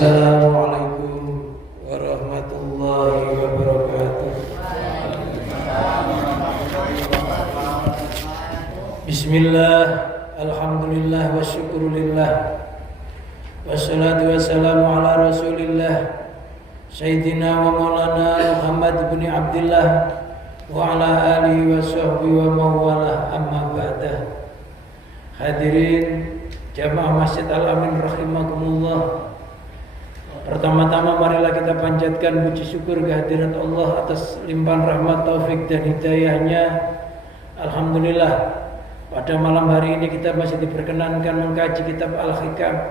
Assalamualaikum warahmatullahi wabarakatuh. Bismillah, alhamdulillah wa syukurillah, wassalatu wassalamu ala rasulillah Sayyidina wa maulana Muhammad bin Abdillah wa ala alihi wa sahbihi wa mawalah, amma ba'dah. Hadirin jamaah Masjid Al-Amin rahimakumullah. Pertama-tama marilah kita panjatkan puji syukur kehadirat Allah atas limpahan rahmat, taufik dan hidayahnya. Alhamdulillah, pada malam hari ini kita masih diperkenankan mengkaji kitab Al-Hikam.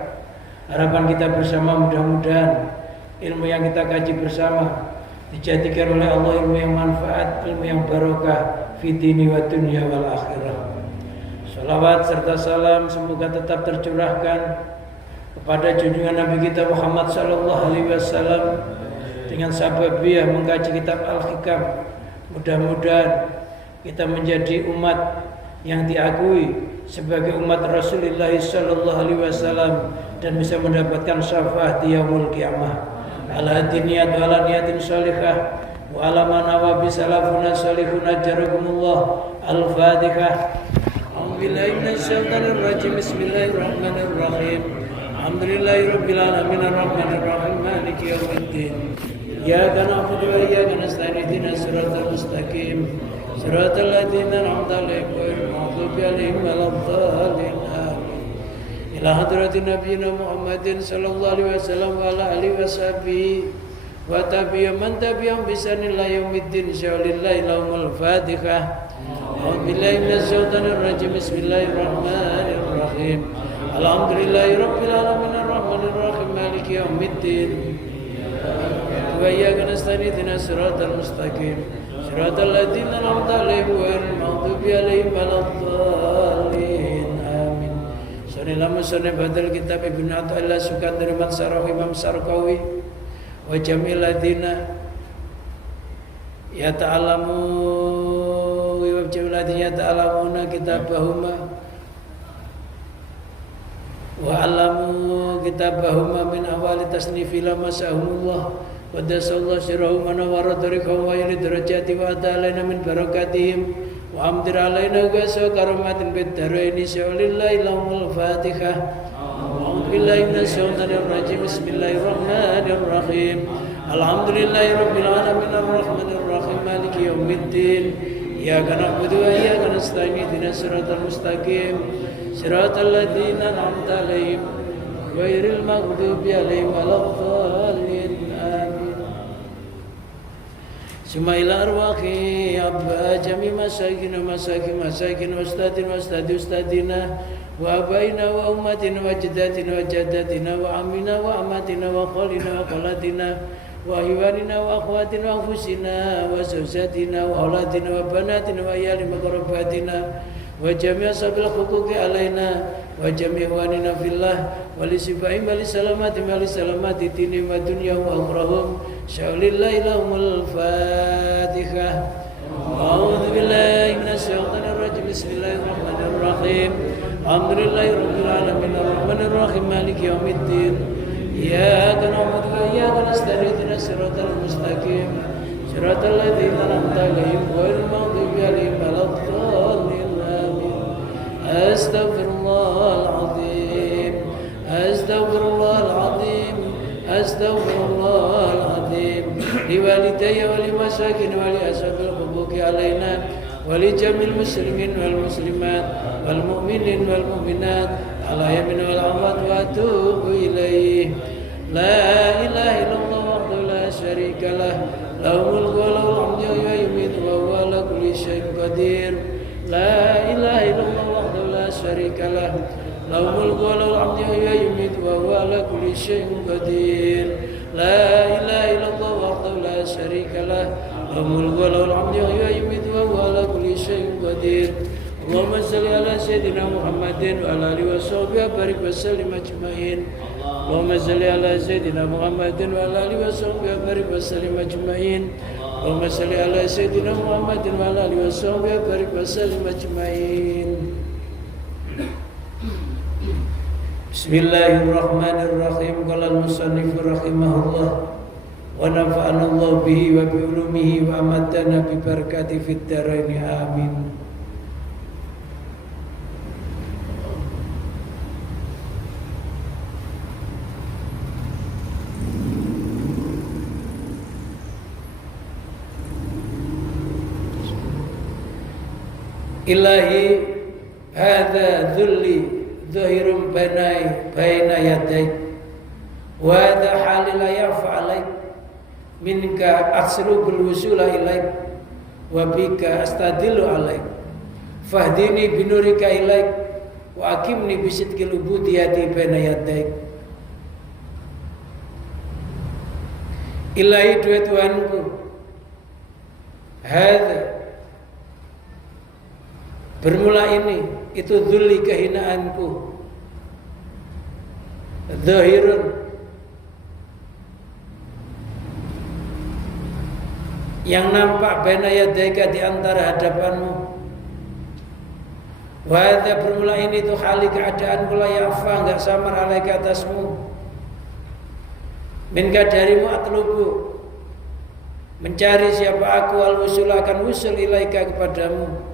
Harapan kita bersama mudah-mudahan ilmu yang kita kaji bersama dijadikan oleh Allah ilmu yang manfaat, ilmu yang barokah fi dini wa dunya wal akhirah. Salawat serta salam semoga tetap tercurahkan kepada junjungan Nabi kita Muhammad sallallahu alaihi wasallam dengan sababiyah mengkaji kitab Al-Hikam. Mudah-mudahan kita menjadi umat yang diakui sebagai umat Rasulullah sallallahu alaihi wasallam dan bisa mendapatkan syafaat di yaumul qiyamah. Ala diniyat wa ala niyatin salihah wa ala manawa bisalafuna salihuna jarakumullah. Al-Fatihah. A'udzubillahi minasyaitonir rajim. Bismillahirrahmanirrahim. Alhamdulillahirabbil alamin arrahmanir rahim maliki yaumiddin. Iyyaka na'budu wa iyyaka nasta'in ihdinas siratal mustaqim siratal ladzina an'amta 'alaihim ghairil maghdubi 'alaihim waladdallin. Ila hadratin nabiyina Muhammadin sallallahu alaihi wasallam wa ala alihi washabihi wa tabi'in man tabi'ahum bi ihsan ila yaumiddin. Insyaallah lahumul Fatihah. A'udzubillahi minasyaitonir rajim. Bismillahirrahmanirrahim. Alhamdulillahirabbil alamin arrahmanir rahim maliki yaumiddin. Wa iyyaka nasta'in ihdinas siratal mustaqim siratal ladzina an'amta 'alaihim ghairil maghdubi 'alaihim waladdallin. Amin. Sallallahu alaihi badal kitab Ibnu Athaillah Sukandar Mansarah Imam Sarqawi wa jamil ladina yata'alamu wa jamil ladina yata'alamuna kitabahuma wa alamu kitabahuma min awali tasnifi lama sa'ahumullah wa dasallahu sirahum anawara darikahum wa yali darajati wa adalaina min barakatihim wa amdir alaina gasa karamatin bidaraini sya'ulillahi lahumul Fatihah. A'udzubillahi minasyaitonir rajim. Bismillahirrahmanirrahim. Alhamdulillahirabbil alamin arrahmanir rahim maliki yaumiddin. Iyyaka na'budu wa iyyaka nasta'in ihdinas siratal mustaqim siratal ladzina an'amta 'alaihim ghairil maghdubi 'alaihim waladdallin. Amin. Summa ila arwahi abba jami masakin ustadin wa ustadina wa abaina wa ummatina wa jaddatina wa jaddatina wa amina wa amatina wa khalina wa khalatina wa hiwanina wa akhwatina wa anfusina wa zawjatina wa auladina wa banatina wa ayali maqrabatina wa jami' ashabil huquqi alaina wa jami' wanina fillah wa li sifaim wa li salamati dini wa dunya wa ukhrahum syaulillahi lahumul Fatihah. A'udzu billahi minasyaitonir rajim. Bismillahirrahmanirrahim. Alhamdulillahirabbil alamin arrahmanir rahim maliki yaumiddin. Iyyaka na'budu wa iyyaka nasta'in ihdinas siratal mustaqim siratal ladzina an'amta 'alaihim ghairil maghdubi 'alaihim waladdallin. Astaghfirullahaladzim. Astaghfirullahaladzim. Astaghfirullahaladzim. Liwalidayya wa limasakin wa li ashabil huquqi alaina wa li jamil muslimin wal muslimat wal mu'minin wal mu'minat ala yamin wal amwat wa atubu ilaih. La ilaha illallah wahdahu la syarika lah lahul mulku wa lahul hamdu wa yumiitu wa huwa ala kulli syai'in qadir. La ilaha illallah wahdahu la syarika lah lahul mulku wa lahul hamdu wa yumiitu wa huwa ala kulli syai'in qadir. La ilaha illallah wahdahu la syarika lah lahul mulku wa lahul hamdu wa yumiitu wa huwa ala kulli syai'in qadir. Allahumma shalli ala sayyidina Muhammadin wa ala alihi wa sahbihi wa barik wa sallim ajma'in. Allahumma shalli ala sayyidina Muhammadin wa ala alihi wa sahbihi wa barik wa sallim ajma'in. Allahumma shalli ala sayyidina Muhammadin wa ala alihi wa sahbihi wa barik wa sallim ajma'in. Bismillahirrahmanirrahim. Qala al-musannif rahimahullah wa nafa'ana Allah bihi wa bi ulumihi wa amatana bi barakati fid dharain amin. Ilahi hadza dhulli dhahirun baina yadayk wa hadha hali la yafa alaik minka asrubul wusula ilaik wa bika astadilu alaik fahdini binurika ilaik wa akimni bisidqil ubudiyati baina yadayk. Ilahi dua Tuhanku, hadza bermula ini itu dzulli kehinaanku, zahirun yang nampak baina yadaika di antara hadapanmu, wa hadza bermula ini itu hali keadaanku la yafa enggak samar alaika atasmu, minka darimu atlubu mencari siapa aku al-wusul akan wusul ilaika kepadamu,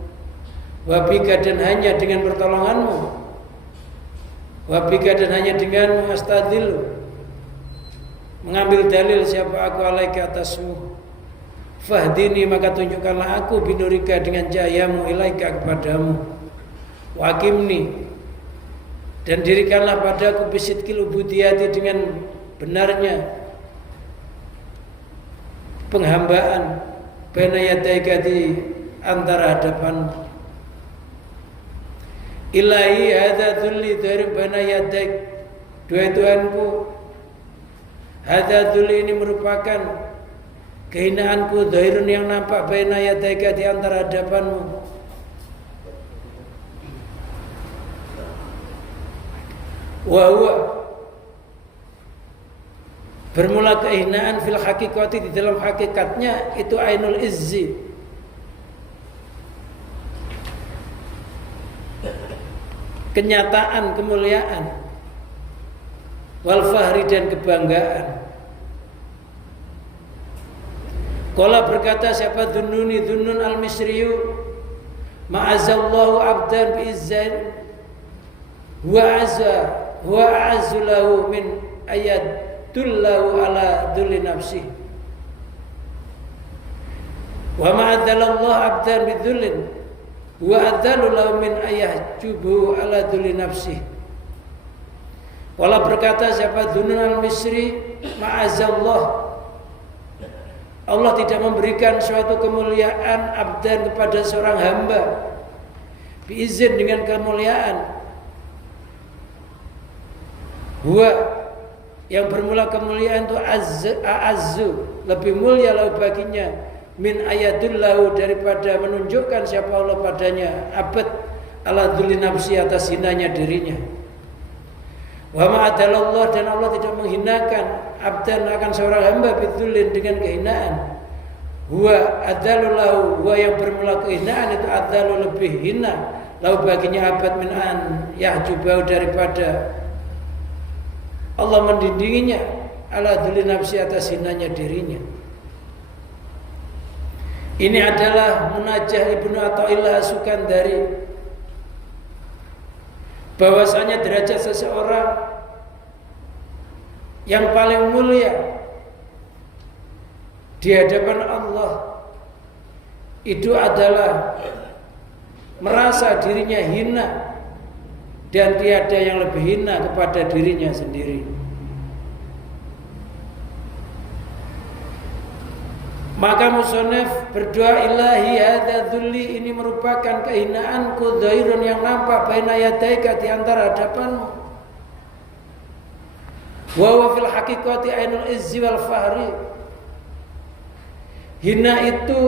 wabika dan hanya dengan pertolonganmu, wabika dan hanya denganmu astadil mengambil dalil siapa aku alaika atasmu, fahdini maka tunjukkanlah aku binurika dengan cahayamu ilaika kepadamu, wakimni dan dirikanlah padaku bisidqil ubudiyati dengan benarnya penghambaan baina yadaika di antara hadapanmu. Ilahi hadza dzulli dari baina yadaik, dua Tuhanku, hadza dzulli ini merupakan kehinaanku, dhahirun yang nampak baina yadaika di antara hadapanmu, wa huwa bermula kehinaan fil hakikati di dalam hakikatnya itu ainul izzi, kenyataan kemuliaan, wal fahri dan kebanggaan. Qala berkata siapa Dhunnuni Dhunnun al-Misriyu, ma'azallahu abdan bi izzin wa a'azzu lahu min ayadullahu ala dhulli nafsi, wa ma'adzalallahu abdan bi dhullin wa adzalu lahu min ayahjubu ala dhulli nafsi. Wala berkata siapa Dhunnun al-Misri, ma'azallah, Allah tidak memberikan suatu kemuliaan abdan kepada seorang hamba biizin dengan kemuliaan, huwa yang bermula kemuliaan itu azzu lebih mulia lahu baginya min ayadillahu daripada menunjukkan siapa Allah padanya abad ala dhulli nafsi atas hinanya dirinya, wa ma'adalallah dan Allah tidak menghinakan abdan akan seorang hamba bidzullin dengan kehinaan, huwa adalulahu huwa yang bermula kehinaan itu adalu lebih hina lahu baginya abad min an yahjubau daripada Allah mendindinginya ala dhulli nafsi atas hinanya dirinya. Ini adalah munajah Ibnu Athaillah As-Sukandari, bahwasanya derajat seseorang yang paling mulia di hadapan Allah itu adalah merasa dirinya hina dan tiada yang lebih hina kepada dirinya sendiri. Maka musannif berdoa, ilahi hadza dzulli ini merupakan kehinaanku, dhahirun yang nampak baina yadaika di antara hadapanmu, wa huwa fil haqiqati ainul izzi wal fahri. Hina itu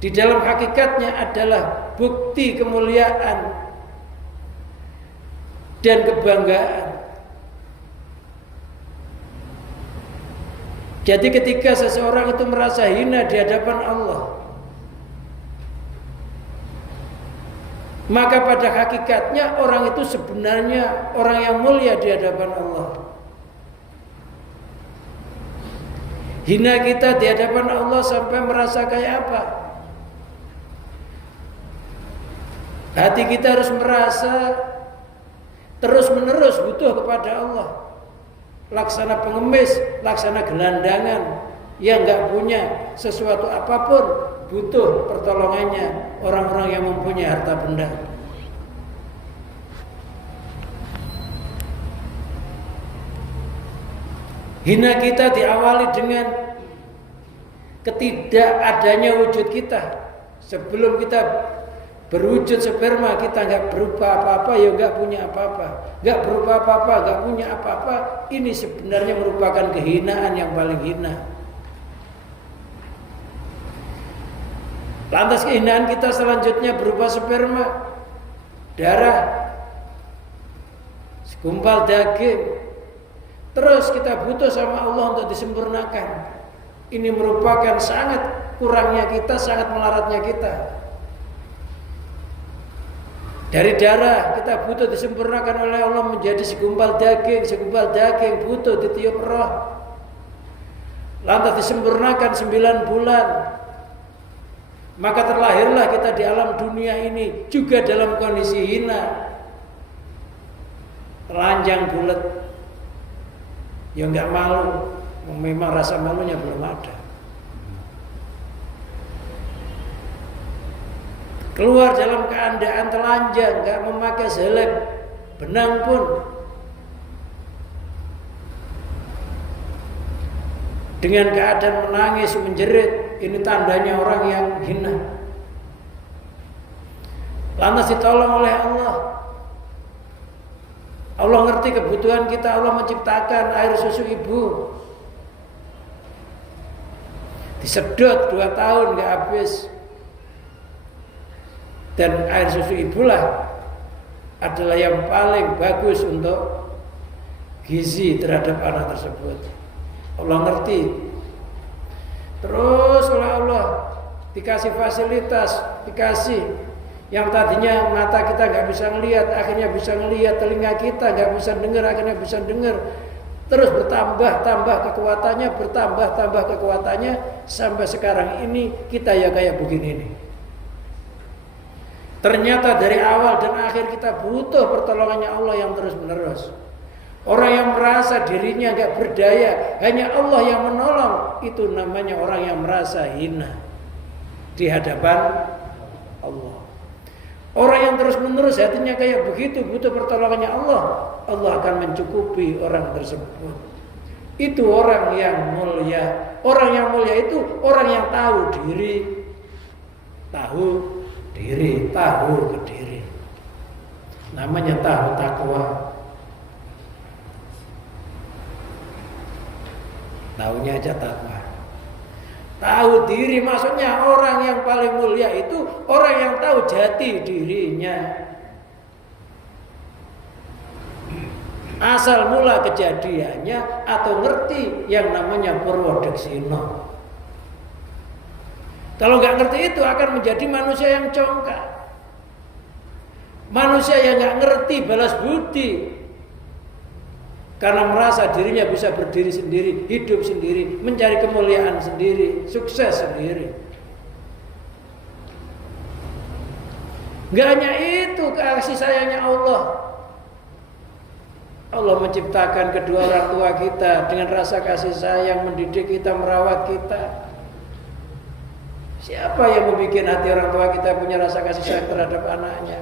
di dalam hakikatnya adalah bukti kemuliaan dan kebanggaan. Jadi ketika seseorang itu merasa hina di hadapan Allah, Maka pada hakikatnya orang itu sebenarnya orang yang mulia di hadapan Allah. Hina kita di hadapan Allah sampai merasa kayak apa? Hati kita harus merasa terus menerus butuh kepada Allah. Laksana pengemis, laksana gelandangan yang nggak punya sesuatu apapun, butuh pertolongannya orang-orang yang mempunyai harta benda. Hina kita diawali dengan ketidakadanya wujud kita. Sebelum kita berwujud sperma, kita nggak berupa apa-apa, ya nggak punya apa-apa, nggak berupa apa-apa, nggak punya apa-apa. Ini sebenarnya merupakan kehinaan yang paling hina. Lantas kehinaan kita selanjutnya berupa sperma, darah, segumpal daging. Terus kita butuh sama Allah untuk disempurnakan. Ini merupakan sangat kurangnya kita, sangat melaratnya kita. Dari darah kita butuh disempurnakan oleh Allah menjadi segumpal daging butuh ditiup roh. Lantas disempurnakan 9 bulan. Maka terlahirlah kita di alam dunia ini juga dalam kondisi hina, telanjang bulat. Ya nggak malu, memang rasa malunya belum ada. Keluar dalam keadaan telanjang, nggak memakai helm, benang pun. Dengan keadaan menangis, menjerit, ini tandanya orang yang hina. Lantas ditolong oleh Allah. Allah ngerti kebutuhan kita, Allah menciptakan air susu ibu. Disedot 2 tahun gak habis. Dan air susu ibulah adalah yang paling bagus untuk gizi terhadap anak tersebut. Allah ngerti. Terus oleh Allah dikasih fasilitas, dikasih yang tadinya mata kita nggak bisa ngelihat, akhirnya bisa ngelihat, telinga kita nggak bisa dengar, akhirnya bisa dengar. Terus bertambah kekuatannya sampai sekarang ini kita ya kayak begini nih. Ternyata dari awal dan akhir kita butuh pertolongannya Allah yang terus menerus. Orang yang merasa dirinya nggak berdaya, hanya Allah yang menolong, itu namanya orang yang merasa hina di hadapan Allah. Orang yang terus-menerus hatinya kayak begitu, butuh pertolongannya Allah, Allah akan mencukupi orang tersebut. Itu orang yang mulia. Orang yang mulia itu orang yang tahu diri, tahu ke diri. Namanya tahu takwa. Tahunya aja takwa. Tahu diri maksudnya orang yang paling mulia itu orang yang tahu jati dirinya. Asal mula kejadiannya atau ngerti yang namanya purwodeksina. Kalau nggak ngerti itu akan menjadi manusia yang congkak. Manusia yang nggak ngerti balas budi. Karena merasa dirinya bisa berdiri sendiri, hidup sendiri, mencari kemuliaan sendiri, sukses sendiri. Gak hanya itu kasih sayangnya Allah. Allah menciptakan kedua orang tua kita dengan rasa kasih sayang, mendidik kita, merawat kita. Siapa yang membuat hati orang tua kita punya rasa kasih sayang terhadap anaknya?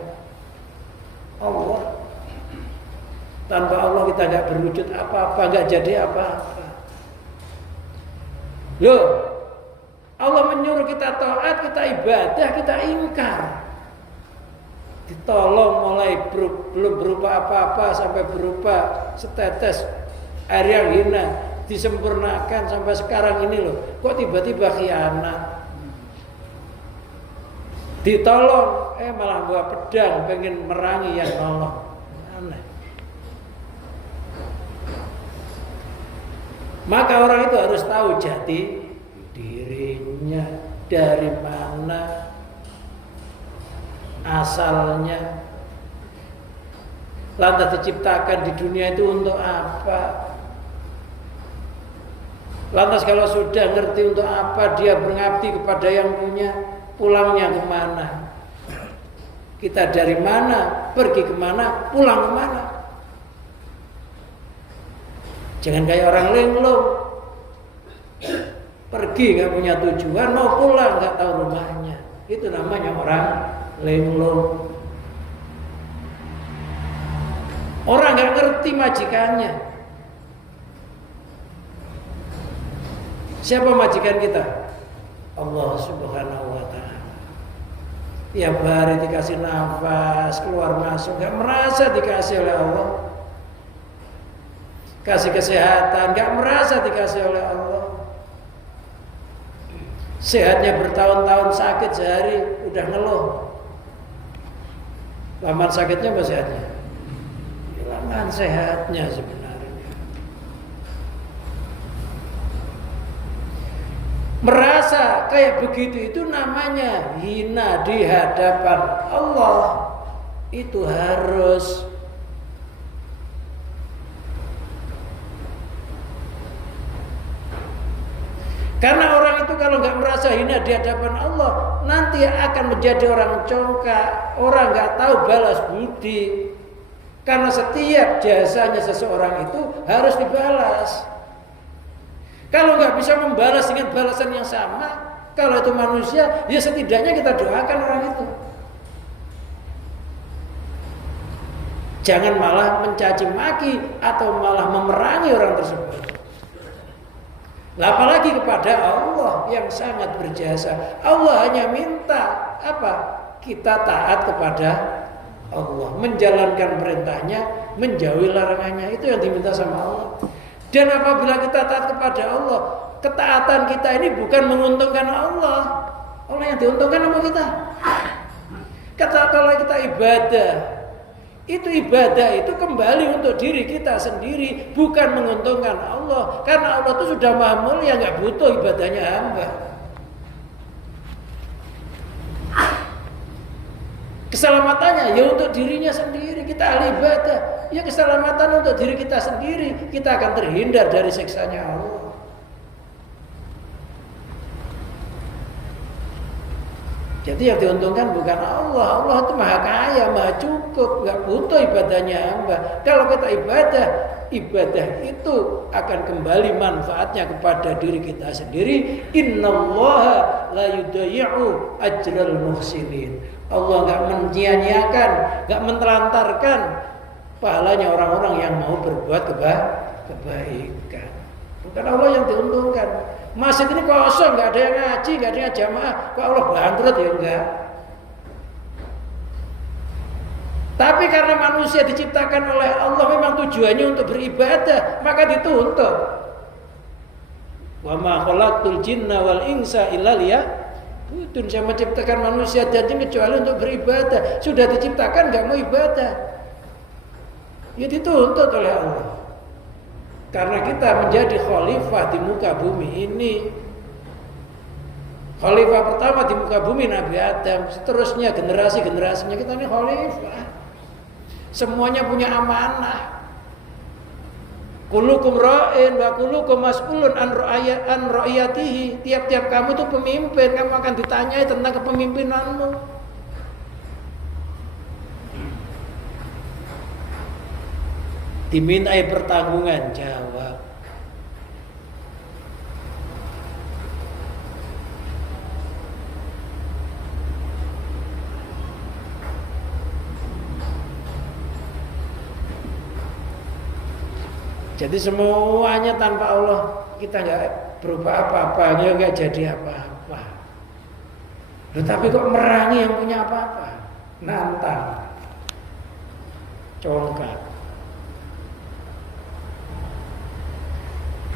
Allah. Tanpa Allah kita nggak berwujud apa-apa, nggak jadi apa-apa. Loh, Allah menyuruh kita taat, kita ibadah, kita ingkar. Ditolong mulai belum berupa apa-apa sampai berupa setetes air yang hina, disempurnakan sampai sekarang ini loh. Kok tiba-tiba khianat? Ditolong, malah bawa pedang pengen merangi yang nolong. Aneh. Maka orang itu harus tahu jati dirinya, dari mana asalnya. Lantas diciptakan di dunia itu untuk apa? Lantas kalau sudah ngerti untuk apa dia mengabdi kepada yang punya, pulangnya kemana? Kita dari mana, pergi kemana, pulang kemana? Jangan kayak orang linglung, pergi nggak punya tujuan, mau pulang nggak tahu rumahnya. Itu namanya orang linglung. Orang nggak ngerti majikannya. Siapa majikan kita? Allah Subhanahu wa Ta'ala. Tiap hari dikasih nafas, keluar masuk, nggak merasa dikasih oleh Allah. Kasih kesehatan, nggak merasa dikasih oleh Allah. Sehatnya bertahun-tahun, sakit sehari udah ngeluh. Lamaan sakitnya apa sehatnya? Lamaan sehatnya sebenarnya. Merasa kayak begitu itu namanya hina di hadapan Allah. Itu harus karena orang itu kalau nggak merasa hina di hadapan Allah, nanti akan menjadi orang congkak, orang nggak tahu balas budi. Karena setiap jasanya seseorang itu harus dibalas. Kalau nggak bisa membalas dengan balasan yang sama, kalau itu manusia, ya setidaknya kita doakan orang itu. Jangan malah mencaci maki atau malah memerangi orang tersebut. Apalagi kepada Allah yang sangat berjasa. Allah hanya minta apa? Kita taat kepada Allah, menjalankan perintahnya, menjauhi larangannya. Itu yang diminta sama Allah. Dan apabila kita taat kepada Allah, ketaatan kita ini bukan menguntungkan Allah. Allah yang diuntungkan sama kita. Kalau kita ibadah itu kembali untuk diri kita sendiri, bukan menguntungkan Allah. Karena Allah itu sudah Maha Mulia, nggak butuh ibadahnya hamba. Keselamatannya ya untuk dirinya sendiri. Kita ahli ibadah, ya keselamatan untuk diri kita sendiri. Kita akan terhindar dari siksanya Allah. Jadi yang diuntungkan bukan Allah. Allah itu maha kaya, maha cukup, nggak butuh ibadahnya hamba. Kalau kita ibadah itu akan kembali manfaatnya kepada diri kita sendiri. Innallaha la yudayyi'u ajral muhsinin. Allah nggak menyia-nyiakan, nggak menelantarkan pahalanya orang-orang yang mau berbuat kebaikan. Bukan Allah yang diuntungkan. Masjid ini kosong, nggak ada yang ngaji, nggak ada yang jamaah. Kok Allah bangkrut ya enggak? Tapi karena manusia diciptakan oleh Allah memang tujuannya untuk beribadah, maka dituntut. Wa ma khalaqtul jinna wal insa illa liya'budun. Saya menciptakan manusia dan jin kecuali untuk beribadah. Sudah diciptakan nggak mau ibadah, ya dituntut oleh Allah. Karena kita menjadi khalifah di muka bumi ini. Khalifah pertama di muka bumi Nabi Adam. Seterusnya generasi-generasinya kita ini khalifah. Semuanya punya amanah. Kullukum ra'in wa kullukum mas'ulun an ra'iyatihi. Tiap-tiap kamu itu pemimpin, kamu akan ditanyai tentang kepemimpinanmu. Dimintai pertanggungan jawab. Jadi semuanya tanpa Allah kita nggak berubah apa-apa, nggak jadi apa-apa. Tetapi kok merangi yang punya apa-apa, nantang, congkak.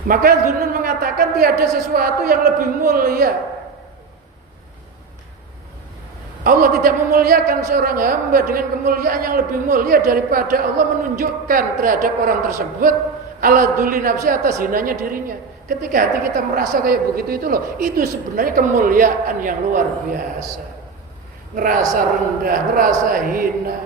Maka Dzunun mengatakan tiada sesuatu yang lebih mulia. Allah tidak memuliakan seorang hamba dengan kemuliaan yang lebih mulia daripada Allah menunjukkan terhadap orang tersebut ala dzulli nafsi, atas hinanya dirinya. Ketika hati kita merasa kayak begitu itu loh, itu sebenarnya kemuliaan yang luar biasa. ngerasa rendah, ngerasa hina,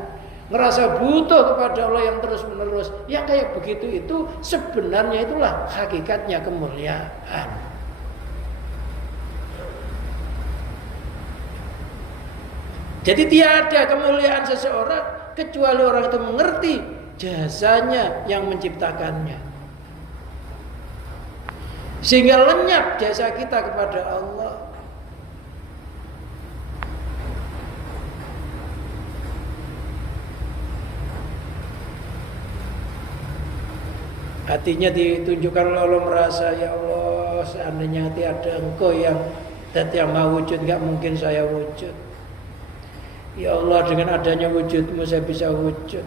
ngerasa butuh kepada Allah yang terus menerus. Yang kayak begitu itu sebenarnya itulah hakikatnya kemuliaan. Jadi tiada kemuliaan seseorang kecuali orang itu mengerti jasanya yang menciptakannya. Sehingga lenyap jasa kita kepada Allah. Hatinya ditunjukkan oleh Allah, merasa ya Allah, seandainya hati ada Engkau yang mau wujud, gak mungkin saya wujud. Ya Allah, dengan adanya wujud-Mu saya bisa wujud.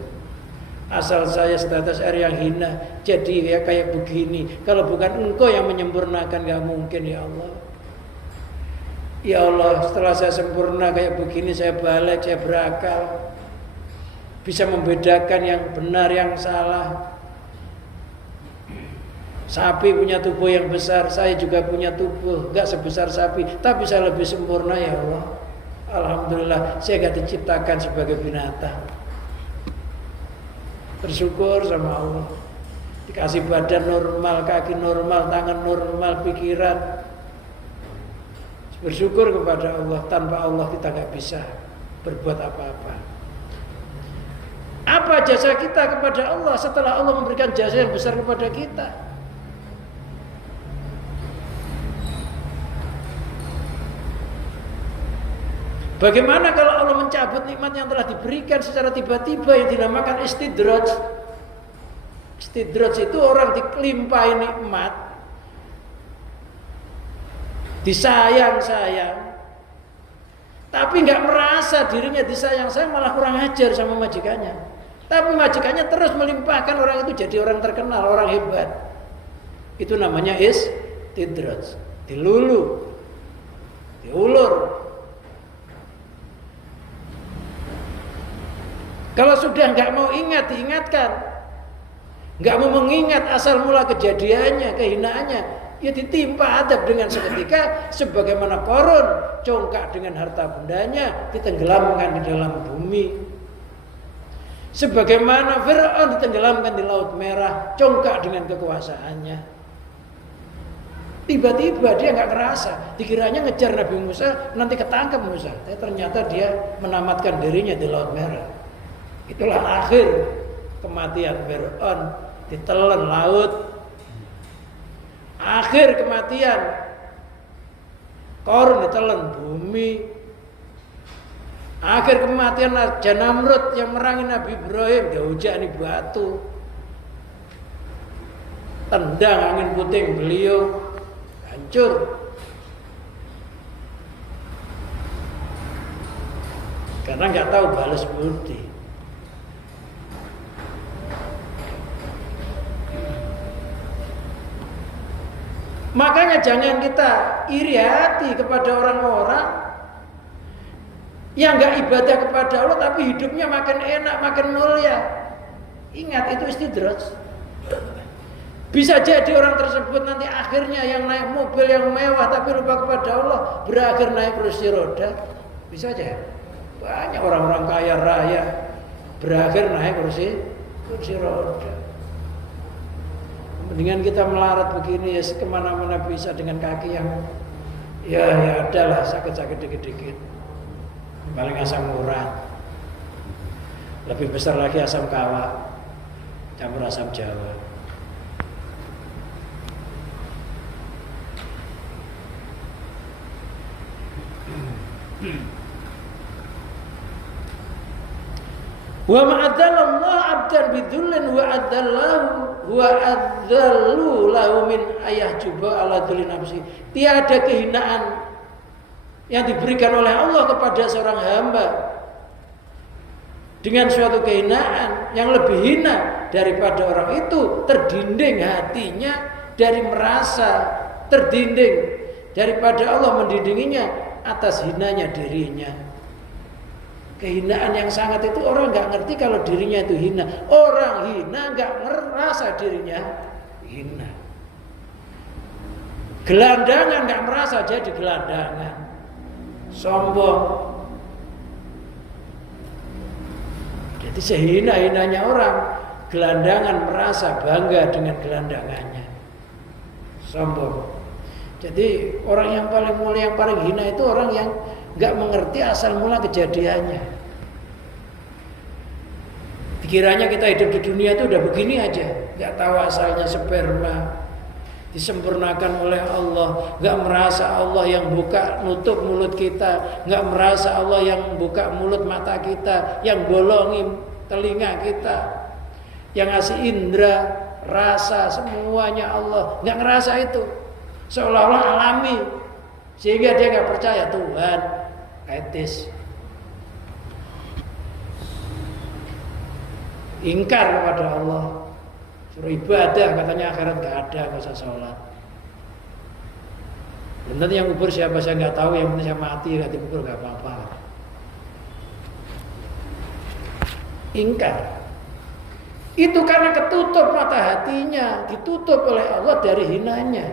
Asal saya status air yang hina, jadi ya kayak begini. Kalau bukan Engkau yang menyempurnakan, gak mungkin ya Allah. Ya Allah, setelah saya sempurna kayak begini, saya balik, saya berakal, bisa membedakan yang benar, yang salah. Sapi punya tubuh yang besar, saya juga punya tubuh gak sebesar sapi, tapi saya lebih sempurna ya Allah. Alhamdulillah, saya gak diciptakan sebagai binatang. Bersyukur sama Allah. Dikasih badan normal, kaki normal, tangan normal, pikiran. Bersyukur kepada Allah. Tanpa Allah kita gak bisa berbuat apa-apa. Apa jasa kita kepada Allah setelah Allah memberikan jasa yang besar kepada kita? Bagaimana kalau Allah mencabut nikmat yang telah diberikan secara tiba-tiba yang dinamakan istidraj? Istidraj itu orang dikelimpahi nikmat, disayang-sayang, tapi nggak merasa dirinya disayang-sayang, malah kurang ajar sama majikannya. Tapi majikannya terus melimpahkan, orang itu jadi orang terkenal, orang hebat. Itu namanya istidraj, dilulu, diulur. Kalau sudah nggak mau ingat, diingatkan. Nggak mau mengingat asal mula kejadiannya, kehinaannya, ya ditimpa adab dengan seketika. Sebagaimana Qarun, congkak dengan harta bendanya, ditenggelamkan di dalam bumi. Sebagaimana Fir'aun ditenggelamkan di Laut Merah, congkak dengan kekuasaannya. Tiba-tiba dia nggak ngerasa, dikiranya ngejar Nabi Musa, nanti ketangkep Musa. Ternyata dia menamatkan dirinya di Laut Merah. Itulah akhir kematian Fir'aun, ditelan laut. Akhir kematian Qarun, ditelan bumi. Akhir kematian Raja Namrud yang merangi Nabi Ibrahim, dihujani batu. Tendang angin puting beliau, hancur. Karena nggak tahu balas budi. Makanya jangan kita iri hati kepada orang-orang yang gak ibadah kepada Allah tapi hidupnya makin enak, makin mulia. Ingat, itu istidraj. Bisa jadi orang tersebut nanti akhirnya yang naik mobil yang mewah tapi lupa kepada Allah, berakhir naik kursi roda. Bisa aja. Banyak orang-orang kaya raya berakhir naik kursi roda. Mendingan kita melarat begini ya, kemana-mana bisa dengan kaki yang ya adalah sakit-sakit dikit-dikit. Paling asam urat. Lebih besar lagi asam kawak, campur asam Jawa. Wa ma'adallallah abdan bidullin wa adallahu wa adallu lahu min ayah juba ala dhulli nafsi. Tiada kehinaan yang diberikan oleh Allah kepada seorang hamba dengan suatu kehinaan yang lebih hina daripada orang itu terdinding hatinya dari merasa terdinding daripada Allah mendindinginya atas hinanya dirinya. Kehinaan yang sangat itu orang nggak ngerti kalau dirinya itu hina. Orang hina nggak ngerasa dirinya hina. Gelandangan nggak merasa jadi gelandangan. Sombong. Jadi sehina-hinanya orang, gelandangan merasa bangga dengan gelandangannya. Sombong. Jadi orang yang paling mulia, yang paling hina itu orang yang nggak mengerti asal mula kejadiannya. Pikirannya kita hidup di dunia itu udah begini aja, nggak tahu asalnya sperma disempurnakan oleh Allah, nggak merasa Allah yang buka nutup mulut kita, nggak merasa Allah yang buka mulut mata kita, yang bolongi telinga kita, yang ngasih indera rasa, semuanya Allah, nggak ngerasa itu, seolah-olah alami, sehingga dia nggak percaya Tuhan etis, ingkar kepada Allah. Suruh ibadah, katanya akhirat gak ada, gak usah sholat. Nanti yang kubur siapa saya nggak tahu, yang penting saya mati, gak dikubur gak apa-apa. Ingkar. Itu karena ketutup mata hatinya, ditutup oleh Allah dari hinanya.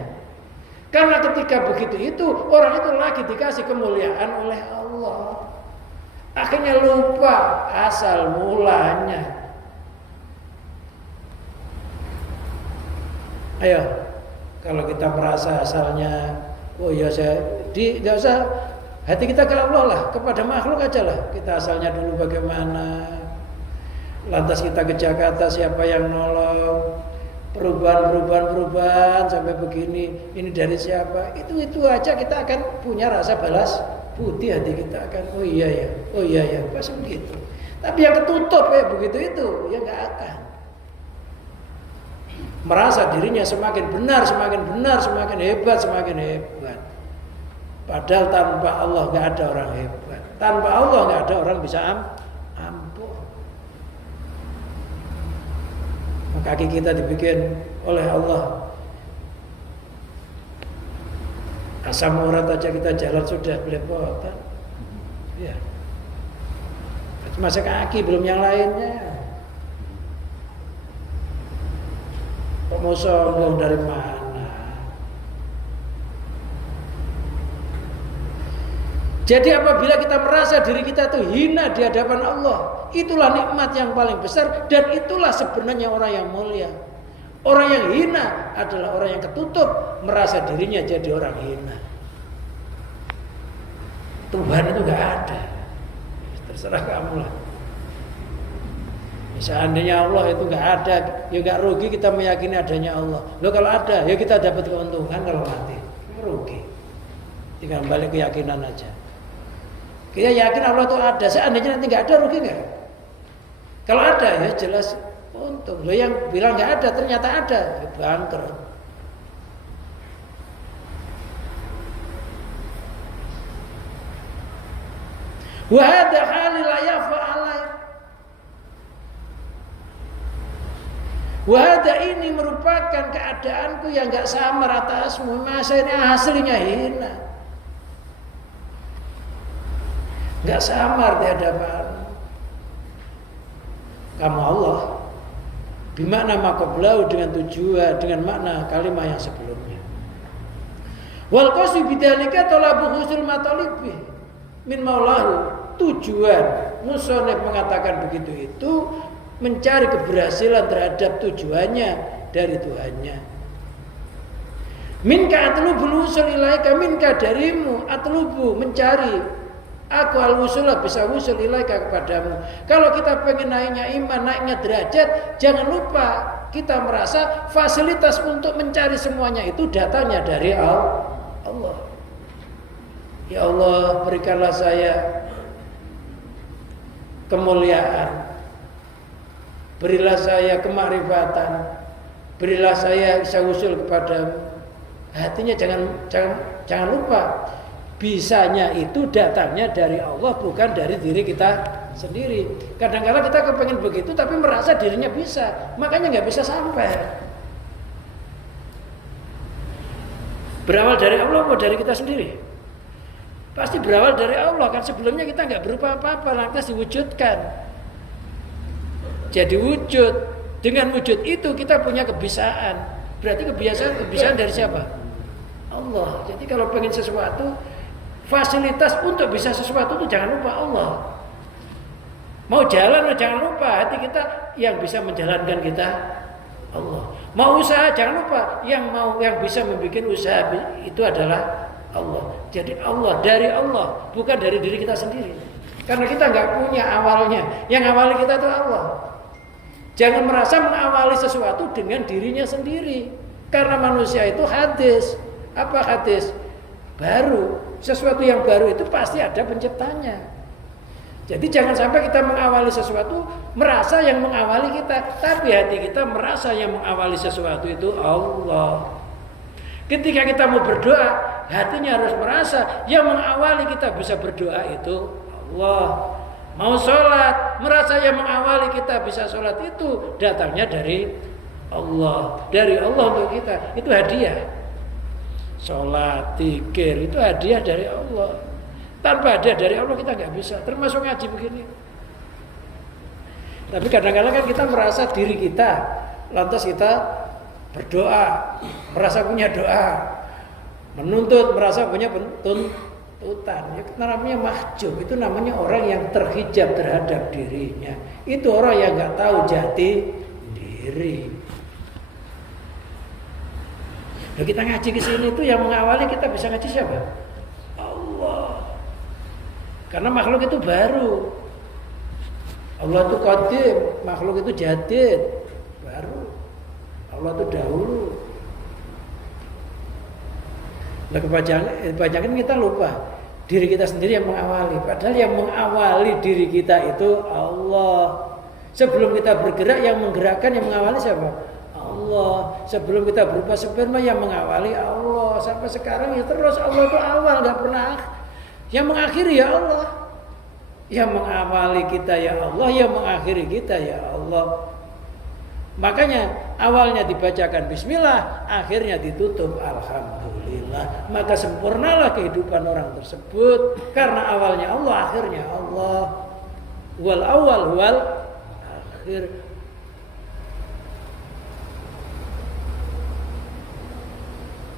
Karena ketika begitu itu, orang itu lagi dikasih kemuliaan oleh Allah, akhirnya lupa asal mulanya. Ayo, kalau kita merasa asalnya, oh ya saya, nggak usah hati kita ke Allah lah, kepada makhluk aja lah. Kita asalnya dulu bagaimana, lantas kita ke Jakarta siapa yang nolong, perubahan sampai begini, ini dari siapa? Itu aja kita akan punya rasa balas budi, hati kita akan, oh iya ya, pasti begitu. Tapi yang ketutup begitu itu, ya nggak akan. Merasa dirinya semakin benar, semakin hebat. Padahal tanpa Allah nggak ada orang hebat. Tanpa Allah nggak ada orang bisa ampuh. Kaki kita dibikin oleh Allah. Asam urat aja kita jalan sudah belepotan. Ya. Masa kaki belum yang lainnya. Kok mau sombong dari mana? Jadi apabila kita merasa diri kita itu hina di hadapan Allah, itulah nikmat yang paling besar, dan itulah sebenarnya orang yang mulia. Orang yang hina adalah orang yang ketutup, merasa dirinya jadi orang hina. Tuhan itu gak ada, terserah kamu lah. Seandainya Allah itu nggak ada, ya nggak rugi kita meyakini adanya Allah. Loh kalau ada, ya kita dapat keuntungan. Kalau mati, rugi. Tinggal balik keyakinan aja. Kita yakin Allah itu ada. Seandainya nanti nggak ada, rugi nggak? Kalau ada, ya jelas untung. Loh yang bilang nggak ada, ternyata ada, ya bangkrut. Wa hadza hali la yafa alai. Wahada ini merupakan keadaanku yang gak samar atasmu. Masa ini aslinya hina, gak samar di hadapan kamu Allah. Bimakna maqablahu, dengan tujuan, dengan makna kalimat yang sebelumnya. Wal qasdi bidzalika talabu husul matalibi min maulahu. Tujuan musannif mengatakan begitu itu mencari keberhasilan terhadap tujuannya dari Tuhannya. Minka atlubul usul ilaika, minka darimu, atlubu mencari, aku al-wusulah bisa wusul ilaika kepadamu. Kalau kita pengen naiknya iman, naiknya derajat, jangan lupa kita merasa fasilitas untuk mencari semuanya itu datanya dari Allah. Ya Allah, berikanlah saya kemuliaan, berilah saya kemakrifatan, berilah saya bisa usul kepadamu. Hatinya jangan lupa, bisanya itu datangnya dari Allah, bukan dari diri kita sendiri. Kadang-kadang kita kepengen begitu tapi merasa dirinya bisa, makanya nggak bisa sampai. Berawal dari Allah atau dari kita sendiri? Pasti berawal dari Allah, kan sebelumnya kita nggak berupa apa-apa, lantas diwujudkan. Jadi wujud, dengan wujud itu kita punya kebiasaan. Berarti kebiasaan dari siapa? Allah. Jadi kalau pengen sesuatu, fasilitas untuk bisa sesuatu itu jangan lupa Allah. Mau jalan, jangan lupa hati kita yang bisa menjalankan kita Allah. Mau usaha, jangan lupa yang bisa membuat usaha itu adalah Allah. Jadi Allah, dari Allah, bukan dari diri kita sendiri. Karena kita nggak punya awalnya. Yang awali kita itu Allah. Jangan merasa mengawali sesuatu dengan dirinya sendiri. Karena manusia itu hadis. Apa hadis? Baru. Sesuatu yang baru itu pasti ada penciptanya. Jadi jangan sampai kita mengawali sesuatu merasa yang mengawali kita, tapi hati kita merasa yang mengawali sesuatu itu Allah. Ketika kita mau berdoa, hatinya harus merasa yang mengawali kita bisa berdoa itu Allah. Mau sholat, merasa yang mengawali kita bisa sholat itu datangnya dari Allah. Dari Allah untuk kita, itu hadiah. Sholat, zikir, itu hadiah dari Allah. Tanpa hadiah dari Allah kita nggak bisa, termasuk ngaji begini. Tapi kadang-kadang kan kita merasa diri kita, lantas kita berdoa, merasa punya doa, menuntut, merasa punya tuntutan. Itu namanya mahjub, itu namanya orang yang terhijab terhadap dirinya. Itu orang yang nggak tahu jati diri. Nah, kita ngaji ke sini itu yang mengawali kita bisa ngaji siapa? Allah. Karena makhluk itu baru. Allah itu qadim, makhluk itu jadid, baru. Allah itu dahulu. Nah, kebanyakan kita lupa diri kita sendiri yang mengawali. Padahal yang mengawali diri kita itu Allah. Sebelum kita bergerak, yang menggerakkan, yang mengawali siapa? Allah. Sebelum kita berupa sperma, yang mengawali Allah. Sampai sekarang ya terus Allah itu awal, nggak pernah. Yang mengakhiri ya Allah. Yang mengawali kita ya Allah, yang mengakhiri kita ya Allah. Makanya awalnya dibacakan bismillah, akhirnya ditutup alhamdulillah. Maka sempurnalah kehidupan orang tersebut karena awalnya Allah, akhirnya Allah. Wal awal wal akhir.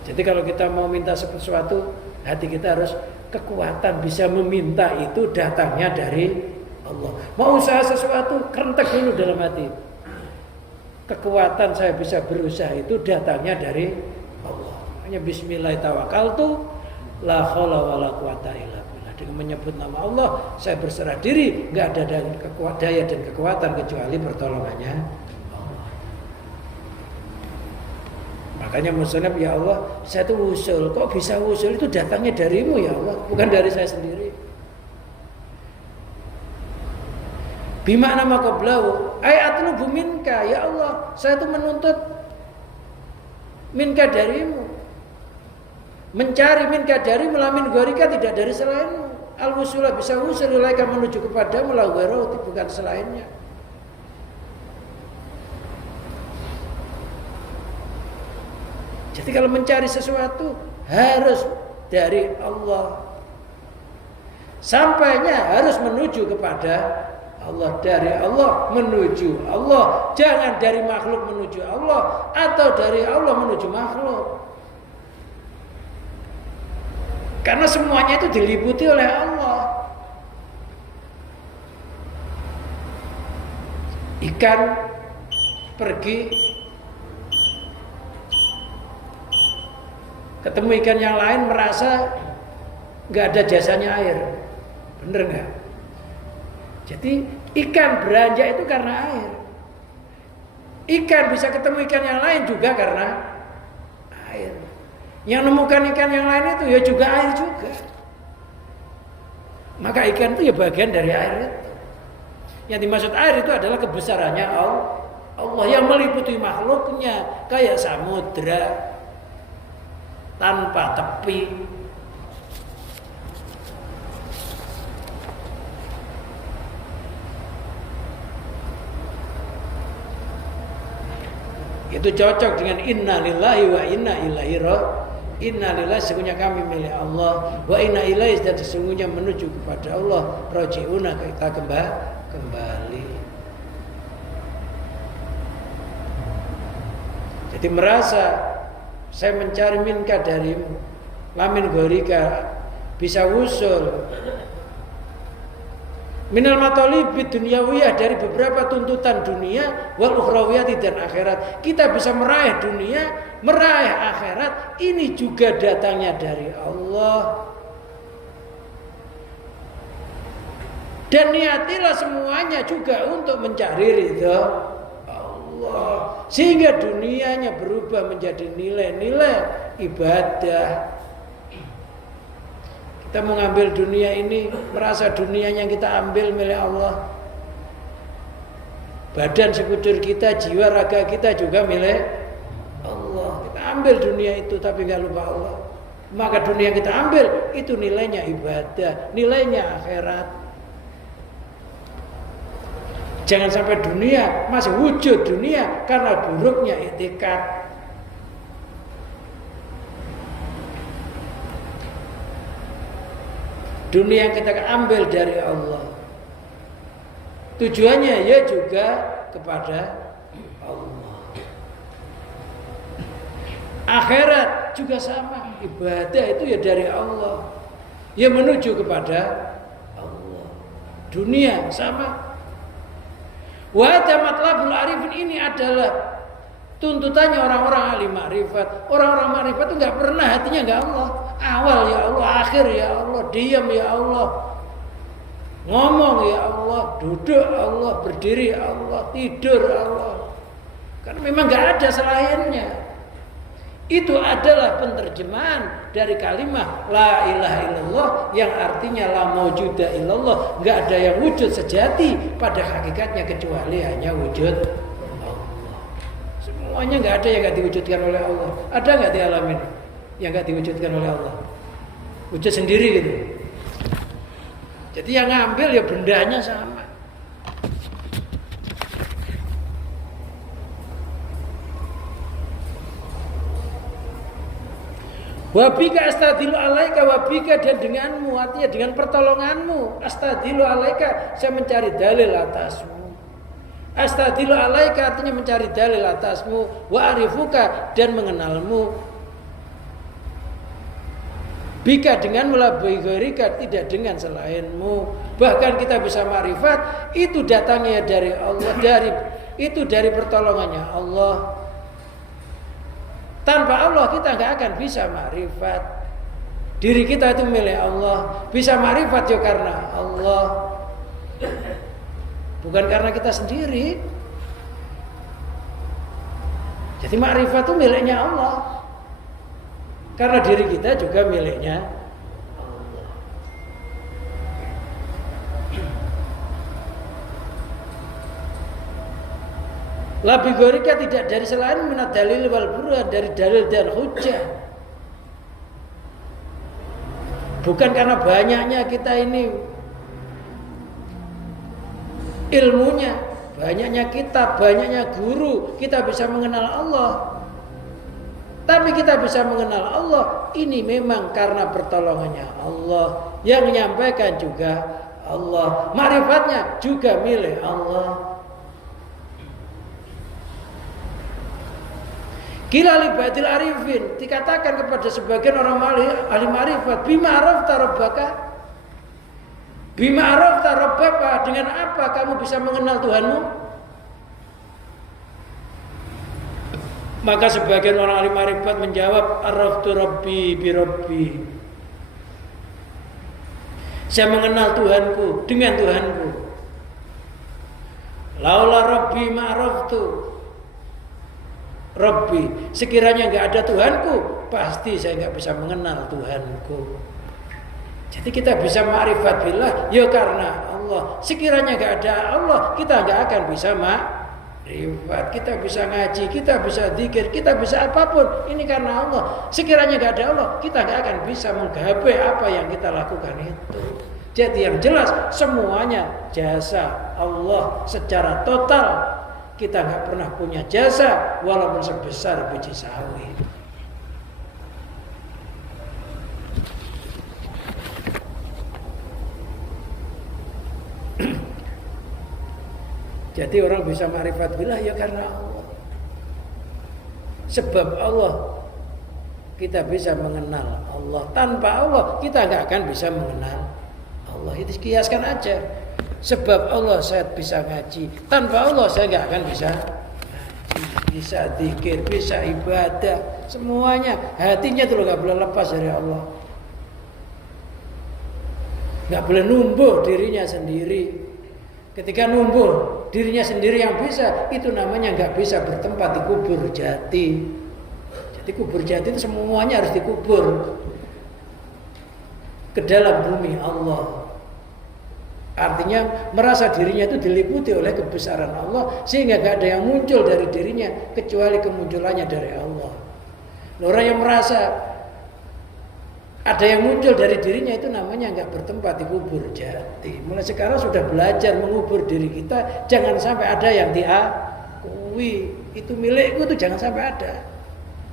Jadi kalau kita mau minta sesuatu, hati kita harus kekuatan bisa meminta itu datangnya dari Allah. Mau usaha sesuatu, kerentek dulu dalam hati. Kekuatan saya bisa berusaha itu datangnya dari Allah. Hanya bismillahirrahmanirrahim. La haula wala quwata illa billah. Dengan menyebut nama Allah, saya berserah diri, enggak ada daya dan kekuatan kecuali pertolongannya Allah. Makanya musnab ya Allah, saya itu usul. Kok bisa usul? Itu datangnya darimu ya Allah, bukan dari saya sendiri. Bima nama qablahu ayatlubu minka ya Allah, saya itu menuntut minka darimu, mencari minka dari melamin gorika tidak dari selainmu. Al-wusula bisa usul ilaika menuju kepadamu la ghairu, bukan selainnya. Jadi kalau mencari sesuatu harus dari Allah. Sampainya harus menuju kepada Allah, dari Allah menuju Allah. Jangan dari makhluk menuju Allah atau dari Allah menuju makhluk. Karena semuanya itu diliputi oleh Allah. Ikan pergi ketemu ikan yang lain, merasa nggak ada jasanya air, bener nggak? Jadi ikan beranjak itu karena air. Ikan bisa ketemu ikan yang lain juga karena air. Yang nemukan ikan yang lain itu ya juga air juga. Maka ikan itu ya bagian dari air itu. Yang dimaksud air itu adalah kebesarannya Allah. Allah yang meliputi makhluknya kayak samudra tanpa tepi. Itu cocok dengan inna lillahi wa inna ilaihi raji'un. Inna lillahi, sesungguhnya kami milik Allah, wa inna ilaihi, dan sesungguhnya menuju kepada Allah, raji'una, kita kembali. Jadi merasa saya mencari minka darimu, lamin gorika, bisa usul Minal matalibid dunyawiyah, dari beberapa tuntutan dunia, wal ukhrawiyati dan akhirat. Kita bisa meraih dunia, meraih akhirat, ini juga datangnya dari Allah. Dan niatilah semuanya juga untuk mencari ridha Allah, sehingga dunianya berubah menjadi nilai-nilai ibadah. Kita mengambil dunia ini, merasa dunianya kita ambil milik Allah. Badan sekujur kita, jiwa raga kita juga milik Allah. Kita ambil dunia itu tapi gak lupa Allah. Maka dunia yang kita ambil itu nilainya ibadah, nilainya akhirat. Jangan sampai dunia masih wujud dunia karena buruknya i'tikad. Dunia yang kita ambil dari Allah, tujuannya ya juga kepada Allah. Akhirat juga sama, ibadah itu ya dari Allah, ya menuju kepada Allah. Dunia sama. Wa matlabul arifin, ini adalah tuntutannya orang-orang ahli makrifat. Orang-orang makrifat itu nggak pernah hatinya nggak Allah. Awal ya Allah, akhir ya Allah, diam ya Allah, ngomong ya Allah, duduk Allah, berdiri Allah, tidur Allah. Karena memang nggak ada selainnya. Itu adalah penerjemahan dari kalimat la ilaha illallah yang artinya la maujuda illallah. Nggak ada yang wujud sejati pada hakikatnya kecuali hanya wujud Allah. Semuanya nggak ada yang nggak diwujudkan oleh Allah. Ada nggak dialamin yang nggak diwujudkan oleh Allah? Wujud sendiri gitu. Jadi yang ngambil ya bendanya sama. Wabika astadilu alaika, wabika dan denganmu, artinya dengan pertolonganmu. Astadilu alaika, saya mencari dalil atasmu. Astadilu alaika artinya mencari dalil atasmu. Wa arifuka dan mengenalmu. Bika dengan melabai ghairika, tidak dengan selainmu. Bahkan kita bisa ma'rifat itu datangnya dari Allah, dari pertolongannya Allah. Tanpa Allah kita nggak akan bisa ma'rifat. Diri kita itu milik Allah. Bisa ma'rifat ya karena Allah, bukan karena kita sendiri. Jadi ma'rifat itu miliknya Allah, karena diri kita juga miliknya Allah. Labi gorika tidak dari selain minat dalil wal burhan, dari dalil dan hujjah. Bukan karena banyaknya kita ini ilmunya, banyaknya kitab, banyaknya guru, kita bisa mengenal Allah. Tapi kita bisa mengenal Allah ini memang karena pertolongannya Allah, yang menyampaikan juga Allah, ma'rifatnya juga milik Allah. Qila li ba'dil arifin, dikatakan kepada sebagian orang ahli ma'rifat, bima arafta rabbaka, bima arafta rabbaka, dengan apa kamu bisa mengenal Tuhanmu? Maka sebagian orang ahli ma'rifat menjawab, araftu rabbi bi rabbi, saya mengenal Tuhanku dengan Tuhanku. Laula rabbi ma'araftu Rabbi, sekiranya nggak ada Tuhanku, pasti saya nggak bisa mengenal Tuhanku. Jadi kita bisa ma'rifat billah ya karena Allah. Sekiranya nggak ada Allah, kita nggak akan bisa ma'rifat. Kita bisa ngaji, kita bisa zikir, kita bisa apapun. Ini karena Allah. Sekiranya nggak ada Allah, kita nggak akan bisa menggapai apa yang kita lakukan itu. Jadi yang jelas semuanya jasa Allah secara total. Kita nggak pernah punya jasa walaupun sebesar biji sawi. Jadi orang bisa ma'rifat billah ya karena Allah. Sebab Allah kita bisa mengenal Allah. Tanpa Allah kita nggak akan bisa mengenal Allah. Itu kiaskan aja. Sebab Allah saya bisa ngaji. Tanpa Allah saya nggak akan bisa ngaji, bisa zikir, bisa ibadah, semuanya. Hatinya tuh nggak boleh lepas dari Allah. Nggak boleh numbuh dirinya sendiri. Ketika numbuh dirinya sendiri yang bisa, itu namanya nggak bisa bertempat di kubur jati. Jadi kubur jati itu semuanya harus dikubur ke dalam bumi Allah. Artinya merasa dirinya itu diliputi oleh kebesaran Allah, sehingga nggak ada yang muncul dari dirinya kecuali kemunculannya dari Allah. Orang yang merasa ada yang muncul dari dirinya itu namanya nggak bertempat di kubur jati. Mulai sekarang sudah belajar mengubur diri kita, jangan sampai ada yang diakui itu milikku, itu jangan sampai ada.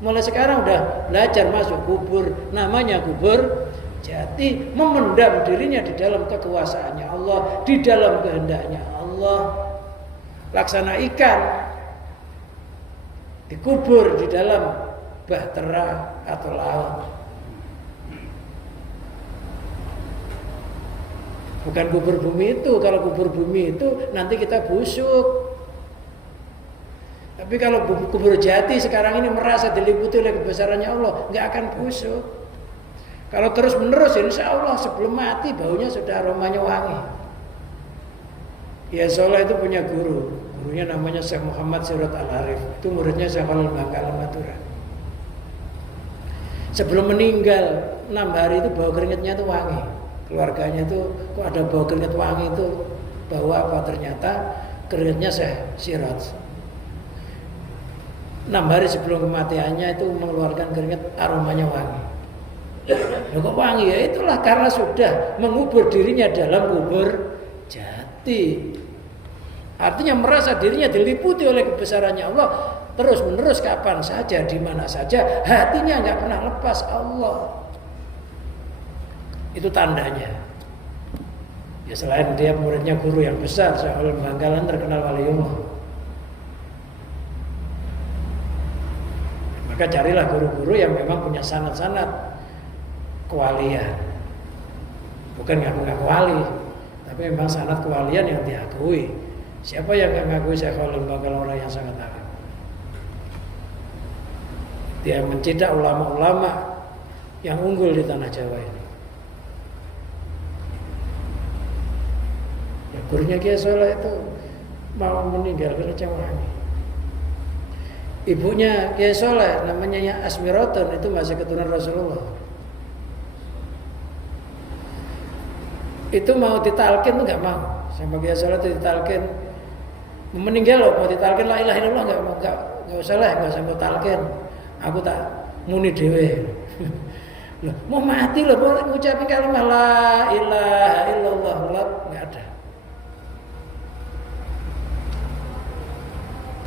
Mulai sekarang udah belajar masuk kubur, namanya kubur jati, memendam dirinya di dalam kekuasaannya Allah, di dalam kehendaknya Allah. Laksana ikan dikubur di dalam bahtera atau laut. Bukan kubur bumi itu. Kalau kubur bumi itu nanti kita busuk. Tapi kalau kubur jati sekarang ini merasa diliputi oleh kebesarannya Allah, nggak akan busuk. Kalau terus menerus, insya Allah sebelum mati baunya sudah aromanya wangi. Ya Soleh itu punya guru. Gurunya namanya Syekh Muhammad Sirot Al-Arif. Itu muridnya Syekh Khalil Bangkalan Madura. Sebelum meninggal 6 hari itu bau keringetnya itu wangi. Keluarganya itu kok ada bau keringet wangi itu, bau apa? Ternyata keringetnya Syekh Sirot. 6 hari sebelum kematiannya itu mengeluarkan keringet aromanya wangi. Loh, kok wangi? Ya itulah karena sudah mengubur dirinya dalam kubur jati. Artinya merasa dirinya diliputi oleh kebesarannya Allah terus menerus, kapan saja, di mana saja, hatinya nggak pernah lepas Allah. Itu tandanya. Ya selain dia muridnya guru yang besar, Syekh Khalil Bangkalan terkenal waliullah. Maka carilah guru-guru yang memang punya sanad-sanad kewalian. Bukan ngaku-ngaku wali, tapi memang sanad kewalian yang diakui. Siapa yang nggak ngakui Syekh Khalil Bangkalan orang yang sangat alim? Dia mencetak ulama-ulama yang unggul di tanah Jawa ini. Ya, gurunya Kiai Soleh itu mau meninggal karena Cawangi. Ibunya Kiai Soleh namanya Asmiratun, itu masih keturunan Rasulullah. Itu mau ditalkin tuh nggak mau, sama Kiai Soleh itu ditalkin. Meninggal loh, mau ditalkin la ilaha illallah nggak usah lah, nggak usah mau talkin. Aku tak muni dewe. Loh, mau mati loh, mau ngucapin kalimat la ilaha illallah, nggak ada.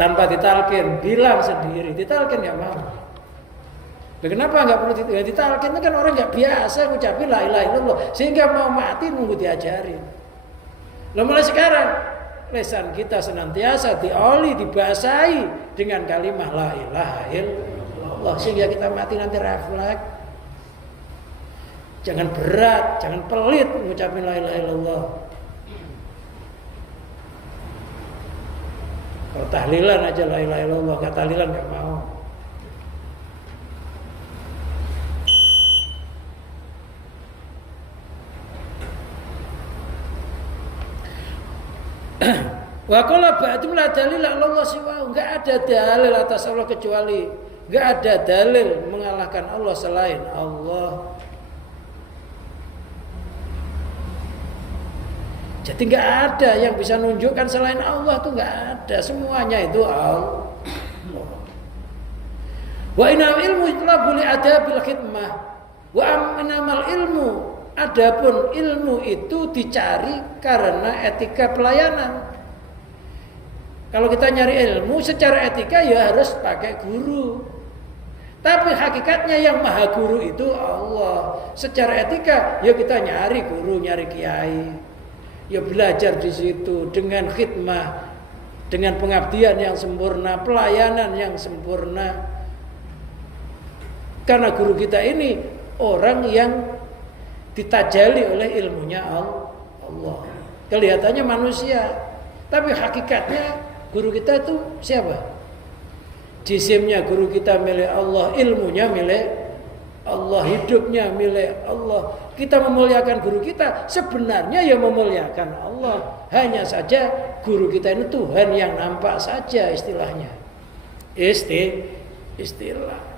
Tanpa ditalkin, bilang sendiri, ditalkin nggak mau. Kenapa nggak perlu ditalkin? Itu kan orang nggak biasa ngucapin la ilaha illallah, sehingga mau mati nunggu diajarin. Loh, mulai sekarang lisan kita senantiasa dioli, dibasahi dengan kalimat la ilaha illallah, sehingga kita mati nanti refleks. Jangan berat, jangan pelit mengucapin la ilaha illallah. Kalau tahlilan aja la ilaha illallah, nggak tahlilan nggak mau. Wa qala ba'dum la dalil Allah siwa, enggak ada dalil atas Allah kecuali, enggak ada dalil mengalahkan Allah selain Allah. Jadi enggak ada yang bisa menunjukkan selain Allah, tuh enggak ada, semuanya itu Allah. Wa inal ilmu itlabu li adabil khidmah wa aminamal ilmu, adapun ilmu itu dicari karena etika pelayanan. Kalau kita nyari ilmu secara etika ya harus pakai guru. Tapi hakikatnya yang maha guru itu Allah. Secara etika ya kita nyari guru, nyari kiai. Ya belajar di situ dengan khidmah, dengan pengabdian yang sempurna, pelayanan yang sempurna. Karena guru kita ini orang yang ditajali oleh ilmunya Allah. Kelihatannya manusia, tapi hakikatnya guru kita itu siapa? Jisimnya guru kita milik Allah, ilmunya milik Allah, hidupnya milik Allah. Kita memuliakan guru kita, sebenarnya ya memuliakan Allah. Hanya saja guru kita ini Tuhan yang nampak saja istilahnya. Istilah.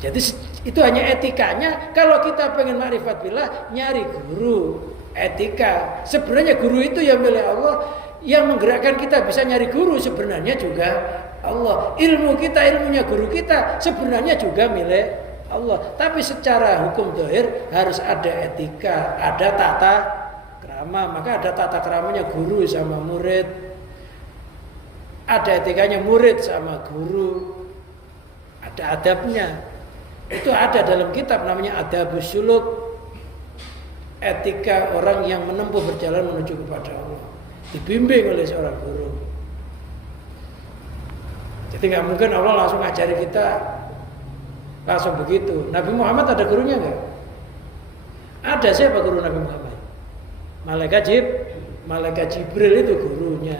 Jadi itu hanya etikanya. Kalau kita pengen ma'rifat billah, nyari guru, etika. Sebenarnya guru itu yang milik Allah. Yang menggerakkan kita bisa nyari guru sebenarnya juga Allah. Ilmu kita, ilmunya guru kita sebenarnya juga milik Allah. Tapi secara hukum zahir harus ada etika, ada tata krama. Maka ada tata kramanya guru sama murid. Ada etikanya murid sama guru. Ada adabnya. Itu ada dalam kitab namanya Adabus Suluk. Etika orang yang menempuh berjalan menuju kepada Allah. Dibimbing oleh seorang guru. Jadi nggak mungkin Allah langsung ngajari kita langsung begitu. Nabi Muhammad ada gurunya nggak? Ada. Siapa guru Nabi Muhammad? Malaikat Jibril itu gurunya.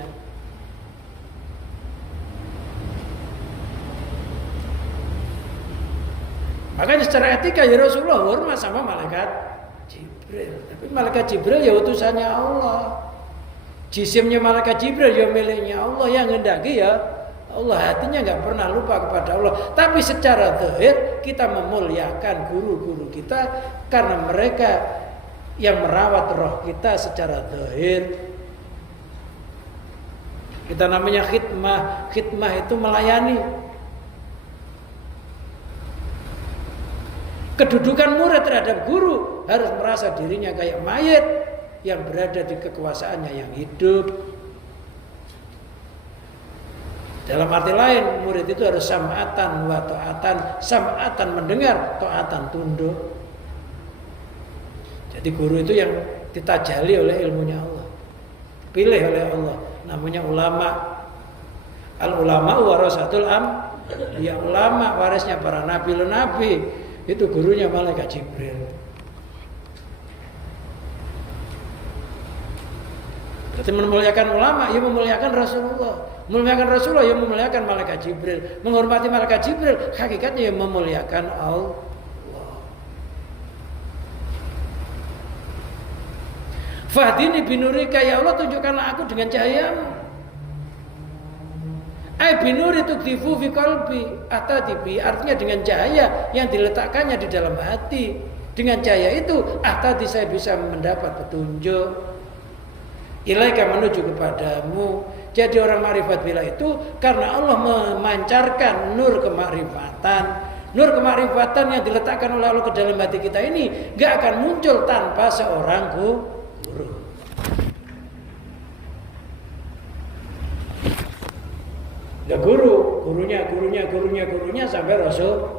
Makanya secara etika ya Rasulullah hormat sama malaikat Jibril. Tapi malaikat Jibril ya utusannya Allah. Jisimnya malaikat Jibril ya miliknya Allah, yang hendaki ya Allah. Hatinya nggak pernah lupa kepada Allah. Tapi secara zahir kita memuliakan guru-guru kita karena mereka yang merawat roh kita secara zahir. Kita namanya khidmah. Khidmah itu melayani. Kedudukan murid terhadap guru harus merasa dirinya kayak mayit yang berada di kekuasaannya yang hidup. Dalam arti lain, murid itu harus sam'atan wa ta'atan. Sam'atan mendengar, ta'atan tunduk. Jadi guru itu yang ditajali oleh ilmunya Allah, pilih oleh Allah. Namanya ulama. Al-ulama warasatul ya ulama warisnya para nabi. Itu gurunya malaikat Jibril. Berarti memuliakan ulama, ya memuliakan Rasulullah. Memuliakan Rasulullah, ya memuliakan malaikat Jibril. Menghormati malaikat Jibril, hakikatnya ya memuliakan Allah. Fahdini binurika, ya Allah tunjukkanlah aku dengan cahayamu. Ai binuri tukdifu fi qalbi atadibi, artinya dengan cahaya yang diletakkannya di dalam hati. Dengan cahaya itu atadi saya bisa mendapat petunjuk. Ilaika menuju kepadamu. Jadi orang ma'rifat billah itu karena Allah memancarkan nur kemakrifatan. Nur kemakrifatan yang diletakkan oleh Allah ke dalam hati kita ini gak akan muncul tanpa seorang guru. Ya gurunya sampai Rasulullah.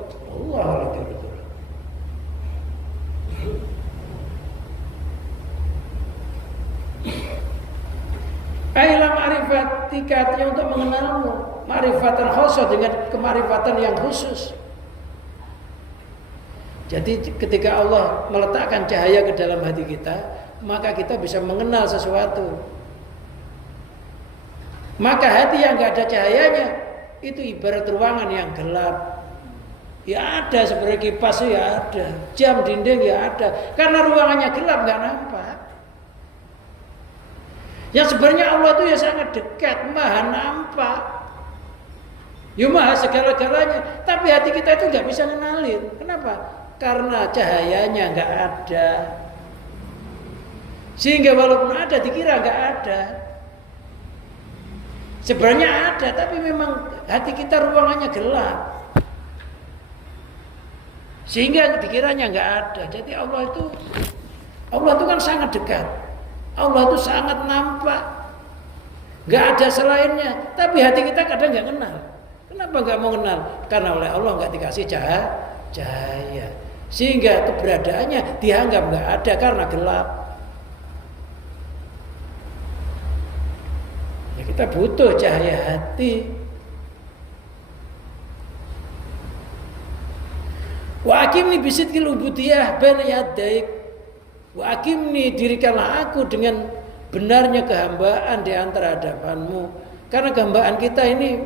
Ailah ma'rifatika, artinya untuk mengenalmu. Ma'rifatan khusus, dengan kemarifatan yang khusus. Jadi ketika Allah meletakkan cahaya ke dalam hati kita, maka kita bisa mengenal sesuatu. Maka hati yang gak ada cahayanya itu ibarat ruangan yang gelap. Ya ada, seperti kipas ya ada, jam dinding ya ada. Karena ruangannya gelap gak nampak. Yang sebenarnya Allah itu ya sangat dekat, maha nampak, ya maha segala-galanya. Tapi hati kita itu nggak bisa ngenalin. Kenapa? Karena cahayanya nggak ada. Sehingga walaupun ada dikira nggak ada. Sebenarnya ada, tapi memang hati kita ruangannya gelap. Sehingga dikiranya nggak ada. Jadi Allah itu kan sangat dekat. Allah itu sangat nampak, gak ada selainnya. Tapi hati kita kadang gak kenal. Kenapa gak mau kenal? Karena oleh Allah gak dikasih cahaya, sehingga keberadaannya dianggap gak ada karena gelap. Ya kita butuh cahaya hati. Wa aqimni bisidqil ubudiyah baina yadaik. Wa aqimni, dirikanlah aku dengan benarnya kehambaan di antara hadapanmu. Karena kehambaan kita ini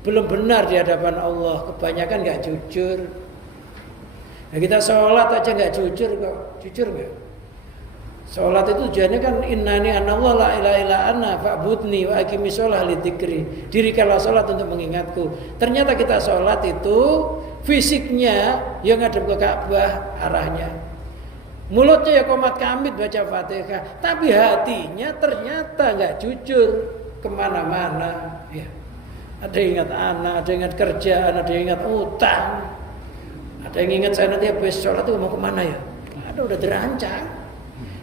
belum benar di hadapan Allah. Kebanyakan nggak jujur. Nah, kita sholat aja nggak jujur kok. Jujur nggak? Sholat itu tujuannya kan innani anallah la ilaha illa ana fa'budni wa aqimi sholah li dzikri. Dirikanlah sholat untuk mengingatku. Ternyata kita sholat itu fisiknya yang ngadep ke Ka'bah arahnya. Mulutnya ya qomat kamit baca Fatihah, tapi hatinya ternyata nggak jujur kemana-mana. Ya. Ada yang ingat anak, ada yang ingat kerjaan, ada yang ingat utang, ada yang ingat saya nanti habis sholat itu mau kemana ya? Ada udah dirancang.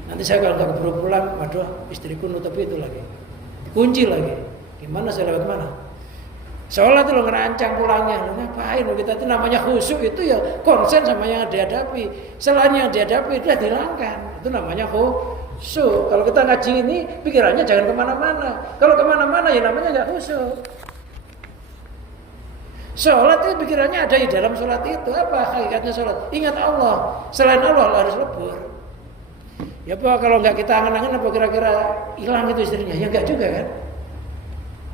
Nanti saya kalau nggak keburu pulang, waduh istriku nutup itu lagi, kunci lagi. Gimana saya lewat mana? Sholat itu lo ngerancang pulangnya, lo ngapain? Lo kita itu namanya khusyuk itu ya konsen sama yang dihadapi. Selain yang dihadapi itu dihilangkan, itu namanya khusyuk. Kalau kita ngaji ini pikirannya jangan kemana-mana. Kalau kemana-mana ya namanya nggak khusyuk. Sholat itu pikirannya ada di dalam sholat itu. Apa hakikatnya sholat? Ingat Allah. Selain Allah harus lebur. Ya Pak, kalau nggak kita angen-angen apa kira-kira hilang itu istrinya? Ya enggak juga kan?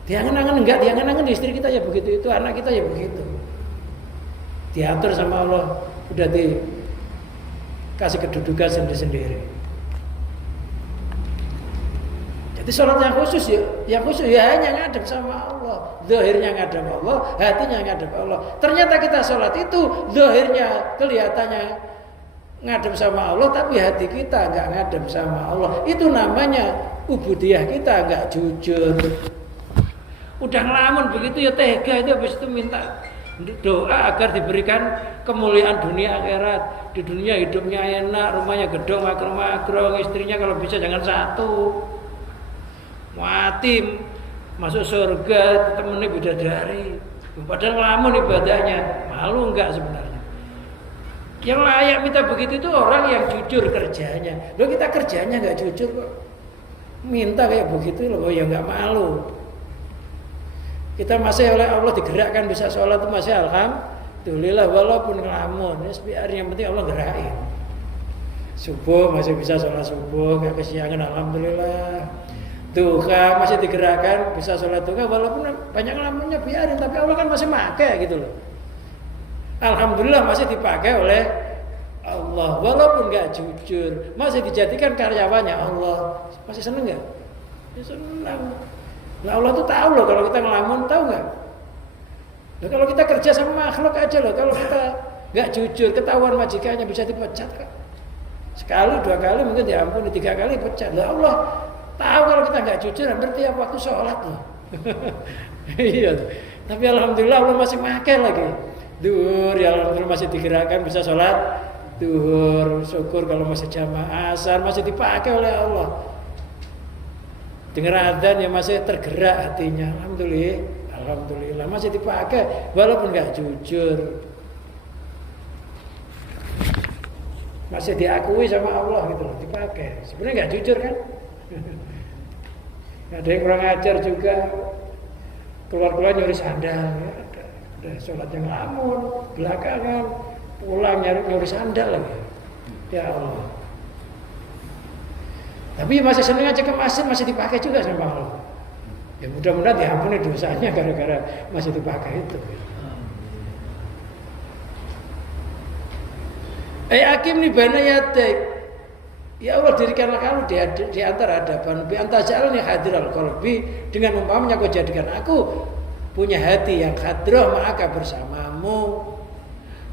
Diangen-angen enggak, diangen-angen istri kita ya begitu, itu anak kita ya begitu. Diatur sama Allah, udah dikasih kedudukan sendiri-sendiri. Jadi sholat yang khusus ya hanya ngadep sama Allah. Zahirnya ngadep Allah, hatinya ngadep Allah. Ternyata kita sholat itu zahirnya kelihatannya ngadep sama Allah, tapi hati kita nggak ngadep sama Allah. Itu namanya ubudiyah kita nggak jujur. Udah ngelamun begitu ya tega itu, habis itu minta doa agar diberikan kemuliaan dunia akhirat. Di dunia hidupnya enak, rumahnya gedung, makro-makro, istrinya kalau bisa jangan satu. Mati masuk surga, temennya bidadari. Padahal ngelamun ibadahnya, malu enggak sebenarnya? Yang layak minta begitu itu orang yang jujur kerjanya. Loh kita kerjanya nggak jujur kok. Minta kayak begitu loh ya nggak malu. Kita masih oleh Allah digerakkan bisa sholat itu masih alhamdulillah walaupun ngelamun. Biar yang penting Allah gerakin. Subuh masih bisa sholat subuh, nggak kesiangan alhamdulillah. Duha masih digerakkan bisa sholat duha walaupun banyak ngelamunnya biarin, tapi Allah kan masih pakai gitu loh. Alhamdulillah masih dipakai oleh Allah walaupun nggak jujur, masih dijadikan karyawannya Allah. Masih seneng nggak? Ya senang. Nah Allah tuh tahu loh kalau kita ngelamun, tahu nggak? Nah, kalau kita kerja sama makhluk aja loh, kalau kita nggak jujur ketahuan majikannya bisa dipecat kan? Sekali, dua kali mungkin diampuni, 3 kali pecat. Lah Allah tahu kalau kita nggak jujur hampir tiap waktu sholat loh. Iya. Tapi alhamdulillah Allah masih pakai lagi. Duhur ya alhamdulillah masih digerakkan bisa sholat duhur, syukur kalau masih jamaah, asar masih dipakai oleh Allah. Dengar adzan ya masih tergerak hatinya, alhamdulillah masih dipakai walaupun nggak jujur, masih diakui sama Allah gitu loh, dipakai. Sebenarnya nggak jujur kan? Ada yang kurang ajar juga, keluar nyuri sandal ya. Udah sholat yang lamun, belakangan pulang nyuri sandal lagi. Ya Allah. Tapi masih seneng aja ke masjid, masih dipakai juga sama Allah. Ya mudah-mudahan diampuni dosanya gara-gara masih dipakai itu. Hakim nih bana yatek. Ya Allah dirikanlah kamu di antara hadapan, bi antajalni hadiral qalbi, dengan umpamanya kau jadikan aku punya hati yang hadrah maka bersamamu.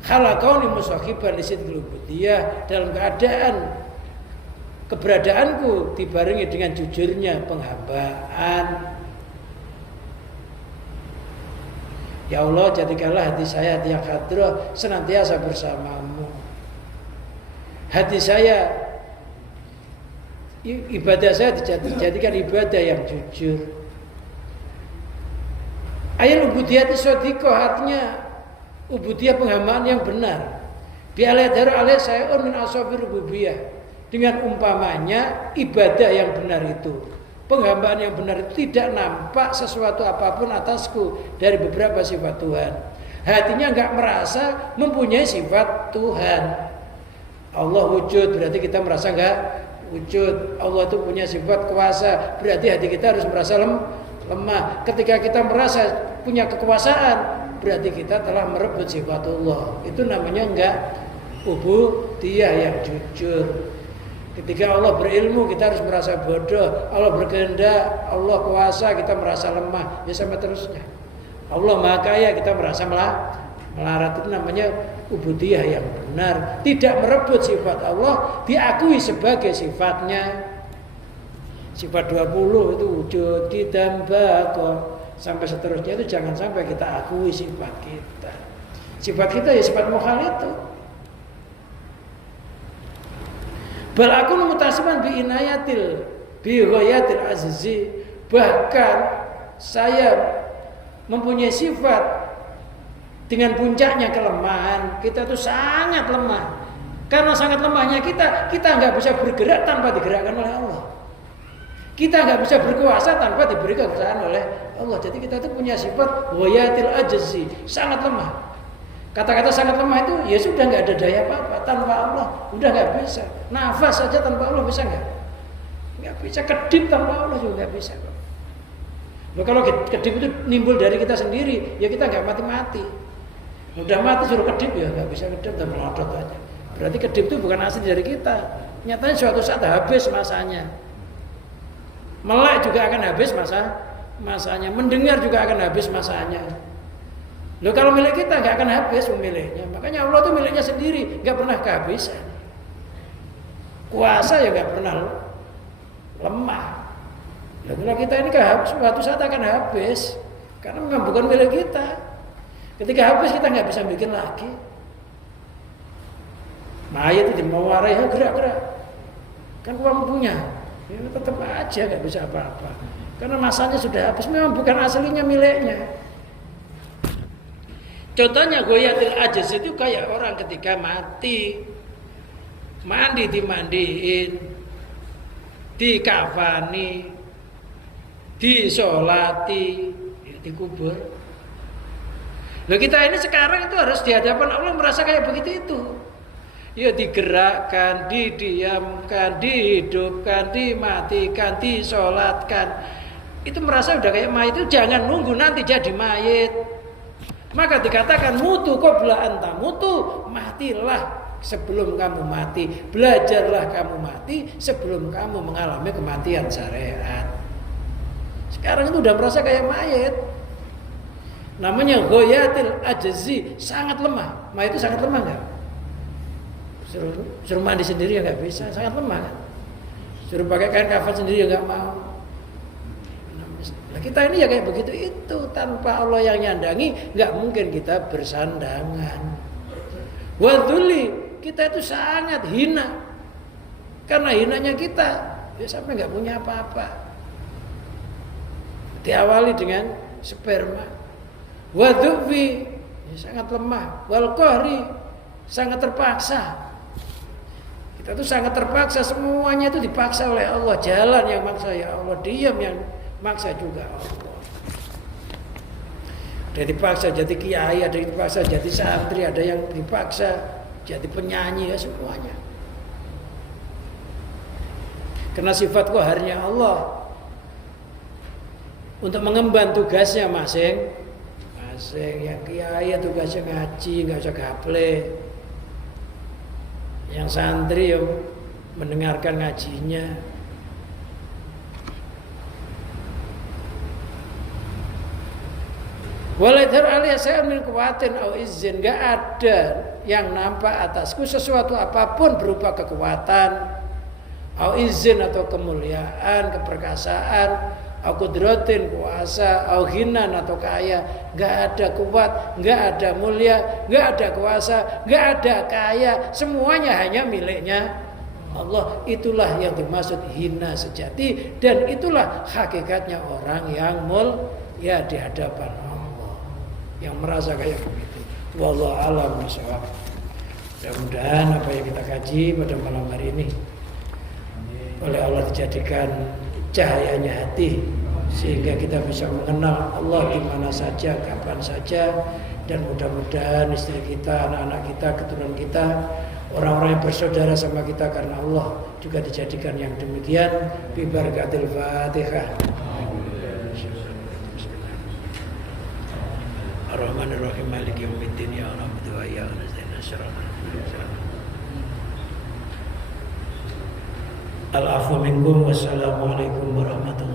Khalaqauni musahiban li sidqil ubudiyah, dalam keadaan keberadaanku dibarengi dengan jujurnya penghambaan. Ya Allah jadikanlah hati saya hati yang hadrah senantiasa bersamamu. Hati saya, ibadah saya dijadikan ibadah yang jujur. Ayat ubudiyah sodiko, artinya ubudiyah penghambaan yang benar. Bi'aladhar alaih say'un min asofir rububiyah, dengan umpamanya ibadah yang benar itu, penghambaan yang benar itu tidak nampak sesuatu apapun atasku dari beberapa sifat Tuhan. Hatinya enggak merasa mempunyai sifat Tuhan. Allah wujud, berarti kita merasa enggak wujud. Allah itu punya sifat kuasa, berarti hati kita harus merasa lemah. Ketika kita merasa punya kekuasaan, berarti kita telah merebut sifat Allah. Itu namanya enggak ubudiyah yang jujur. Ketika Allah berilmu, kita harus merasa bodoh. Allah berkehendak, Allah kuasa, kita merasa lemah. Ya sama terusnya. Allah Maha Kaya, kita merasa melarat. Itu namanya ubudiyah yang benar. Tidak merebut sifat Allah, diakui sebagai sifatnya. Sifat 20 itu wujud, kita bako, sampai seterusnya itu jangan sampai kita akui sifat kita. Sifat kita ya sifat mukhal itu. Bal aku mutasiman bi inayatil bi ghayatil azzi, bahkan saya mempunyai sifat dengan puncaknya kelemahan. Kita itu sangat lemah. Karena sangat lemahnya kita nggak bisa bergerak tanpa digerakkan oleh Allah. Kita nggak bisa berkuasa tanpa diberi kekuasaan oleh Allah. Jadi kita itu punya sifat ghayatil azzi, sangat lemah. Kata-kata sangat lemah itu ya sudah nggak ada daya apa-apa tanpa Allah, udah nggak bisa. Nafas saja tanpa Allah bisa nggak? Nggak bisa. Kedip tanpa Allah juga nggak bisa. Loh, kalau kedip itu nimbul dari kita sendiri, ya kita nggak mati-mati. Udah mati suruh kedip ya nggak bisa kedip dan melodot aja. Berarti kedip itu bukan asli dari kita. Nyatanya suatu saat habis masanya. Melek juga akan habis masanya. Mendengar juga akan habis masanya. Loh, kalau milik kita nggak akan habis miliknya. Makanya Allah itu miliknya sendiri, nggak pernah kehabisan. Kuasa ya nggak pernah lemah. Loh, kalau kita ini suatu saat akan habis, karena memang bukan milik kita. Ketika habis kita nggak bisa bikin lagi. Mayat itu mewarai, gerak-gerak. Kan uang punya, ya, tetap aja nggak bisa apa-apa. Karena masanya sudah habis, memang bukan aslinya miliknya. Contohnya ghayatil ajaz itu kayak orang ketika mati, dimandiin, dikafani, disolati, dikubur. Loh, kita ini sekarang itu harus di hadapan Allah merasa kayak begitu itu. Ya digerakkan, didiamkan, dihidupkan, dimatikan, disolatkan. Itu merasa udah kayak mayit. Itu jangan nunggu nanti jadi mayit. Maka dikatakan mutu qabla anta mutu, matilah sebelum kamu mati, belajarlah kamu mati sebelum kamu mengalami kematian syariat. Sekarang itu udah merasa kayak mayit. Namanya ghayatil ajzi, sangat lemah. Mayit itu sangat lemah enggak? Suruh mandi sendiri ya enggak bisa, sangat lemah kan? Suruh pakai kain kafan sendiri ya enggak mau. Nah, kita ini ya kayak begitu itu, tanpa Allah yang nyandangi nggak mungkin kita bersandangan. Wadhuli, kita itu sangat hina. Karena hinanya kita ya sampai nggak punya apa-apa. Diawali dengan sperma. Wadhufi, ya sangat lemah. Walqahri, sangat terpaksa. Kita tuh sangat terpaksa, semuanya itu dipaksa oleh Allah. Jalan yang maksa ya Allah, diam yang maksa juga Allah. Ada yang dipaksa jadi kiai, ada yang dipaksa jadi santri, ada yang dipaksa jadi penyanyi, ya semuanya. Karena sifat qaharnya Allah untuk mengemban tugasnya masing-masing. Yang kiai tugasnya ngaji, nggak usah gaple. Yang santri yang mendengarkan ngajinya. Walaidhar aliyah saya min kuwatin au izin, gak ada yang nampak atasku sesuatu apapun berupa kekuatan, au izin atau kemuliaan, keperkasaan, au kudratin kuasa, au ghinan atau kaya. Gak ada kuat, gak ada mulia, gak ada kuasa, gak ada kaya, semuanya hanya miliknya Allah. Itulah yang dimaksud hina sejati, dan itulah hakikatnya orang yang mulia di hadapan Allah, yang merasa kayak begitu. Wallahu a'lam bishawab. Mudah-mudahan apa yang kita kaji pada malam hari ini oleh Allah dijadikan cahayanya hati, sehingga kita bisa mengenal Allah di mana saja, kapan saja, dan mudah-mudahan istri kita, anak-anak kita, keturunan kita orang-orang yang bersaudara sama kita karena Allah juga dijadikan yang demikian. Bi barakatil Fatihah. Ar-Rahmanir-Rahim Maliki Yaumiddin ya na'budu wa iyyaka nasta'in ihdinas Al-afu minkum wassalamualaikum warahmatullahi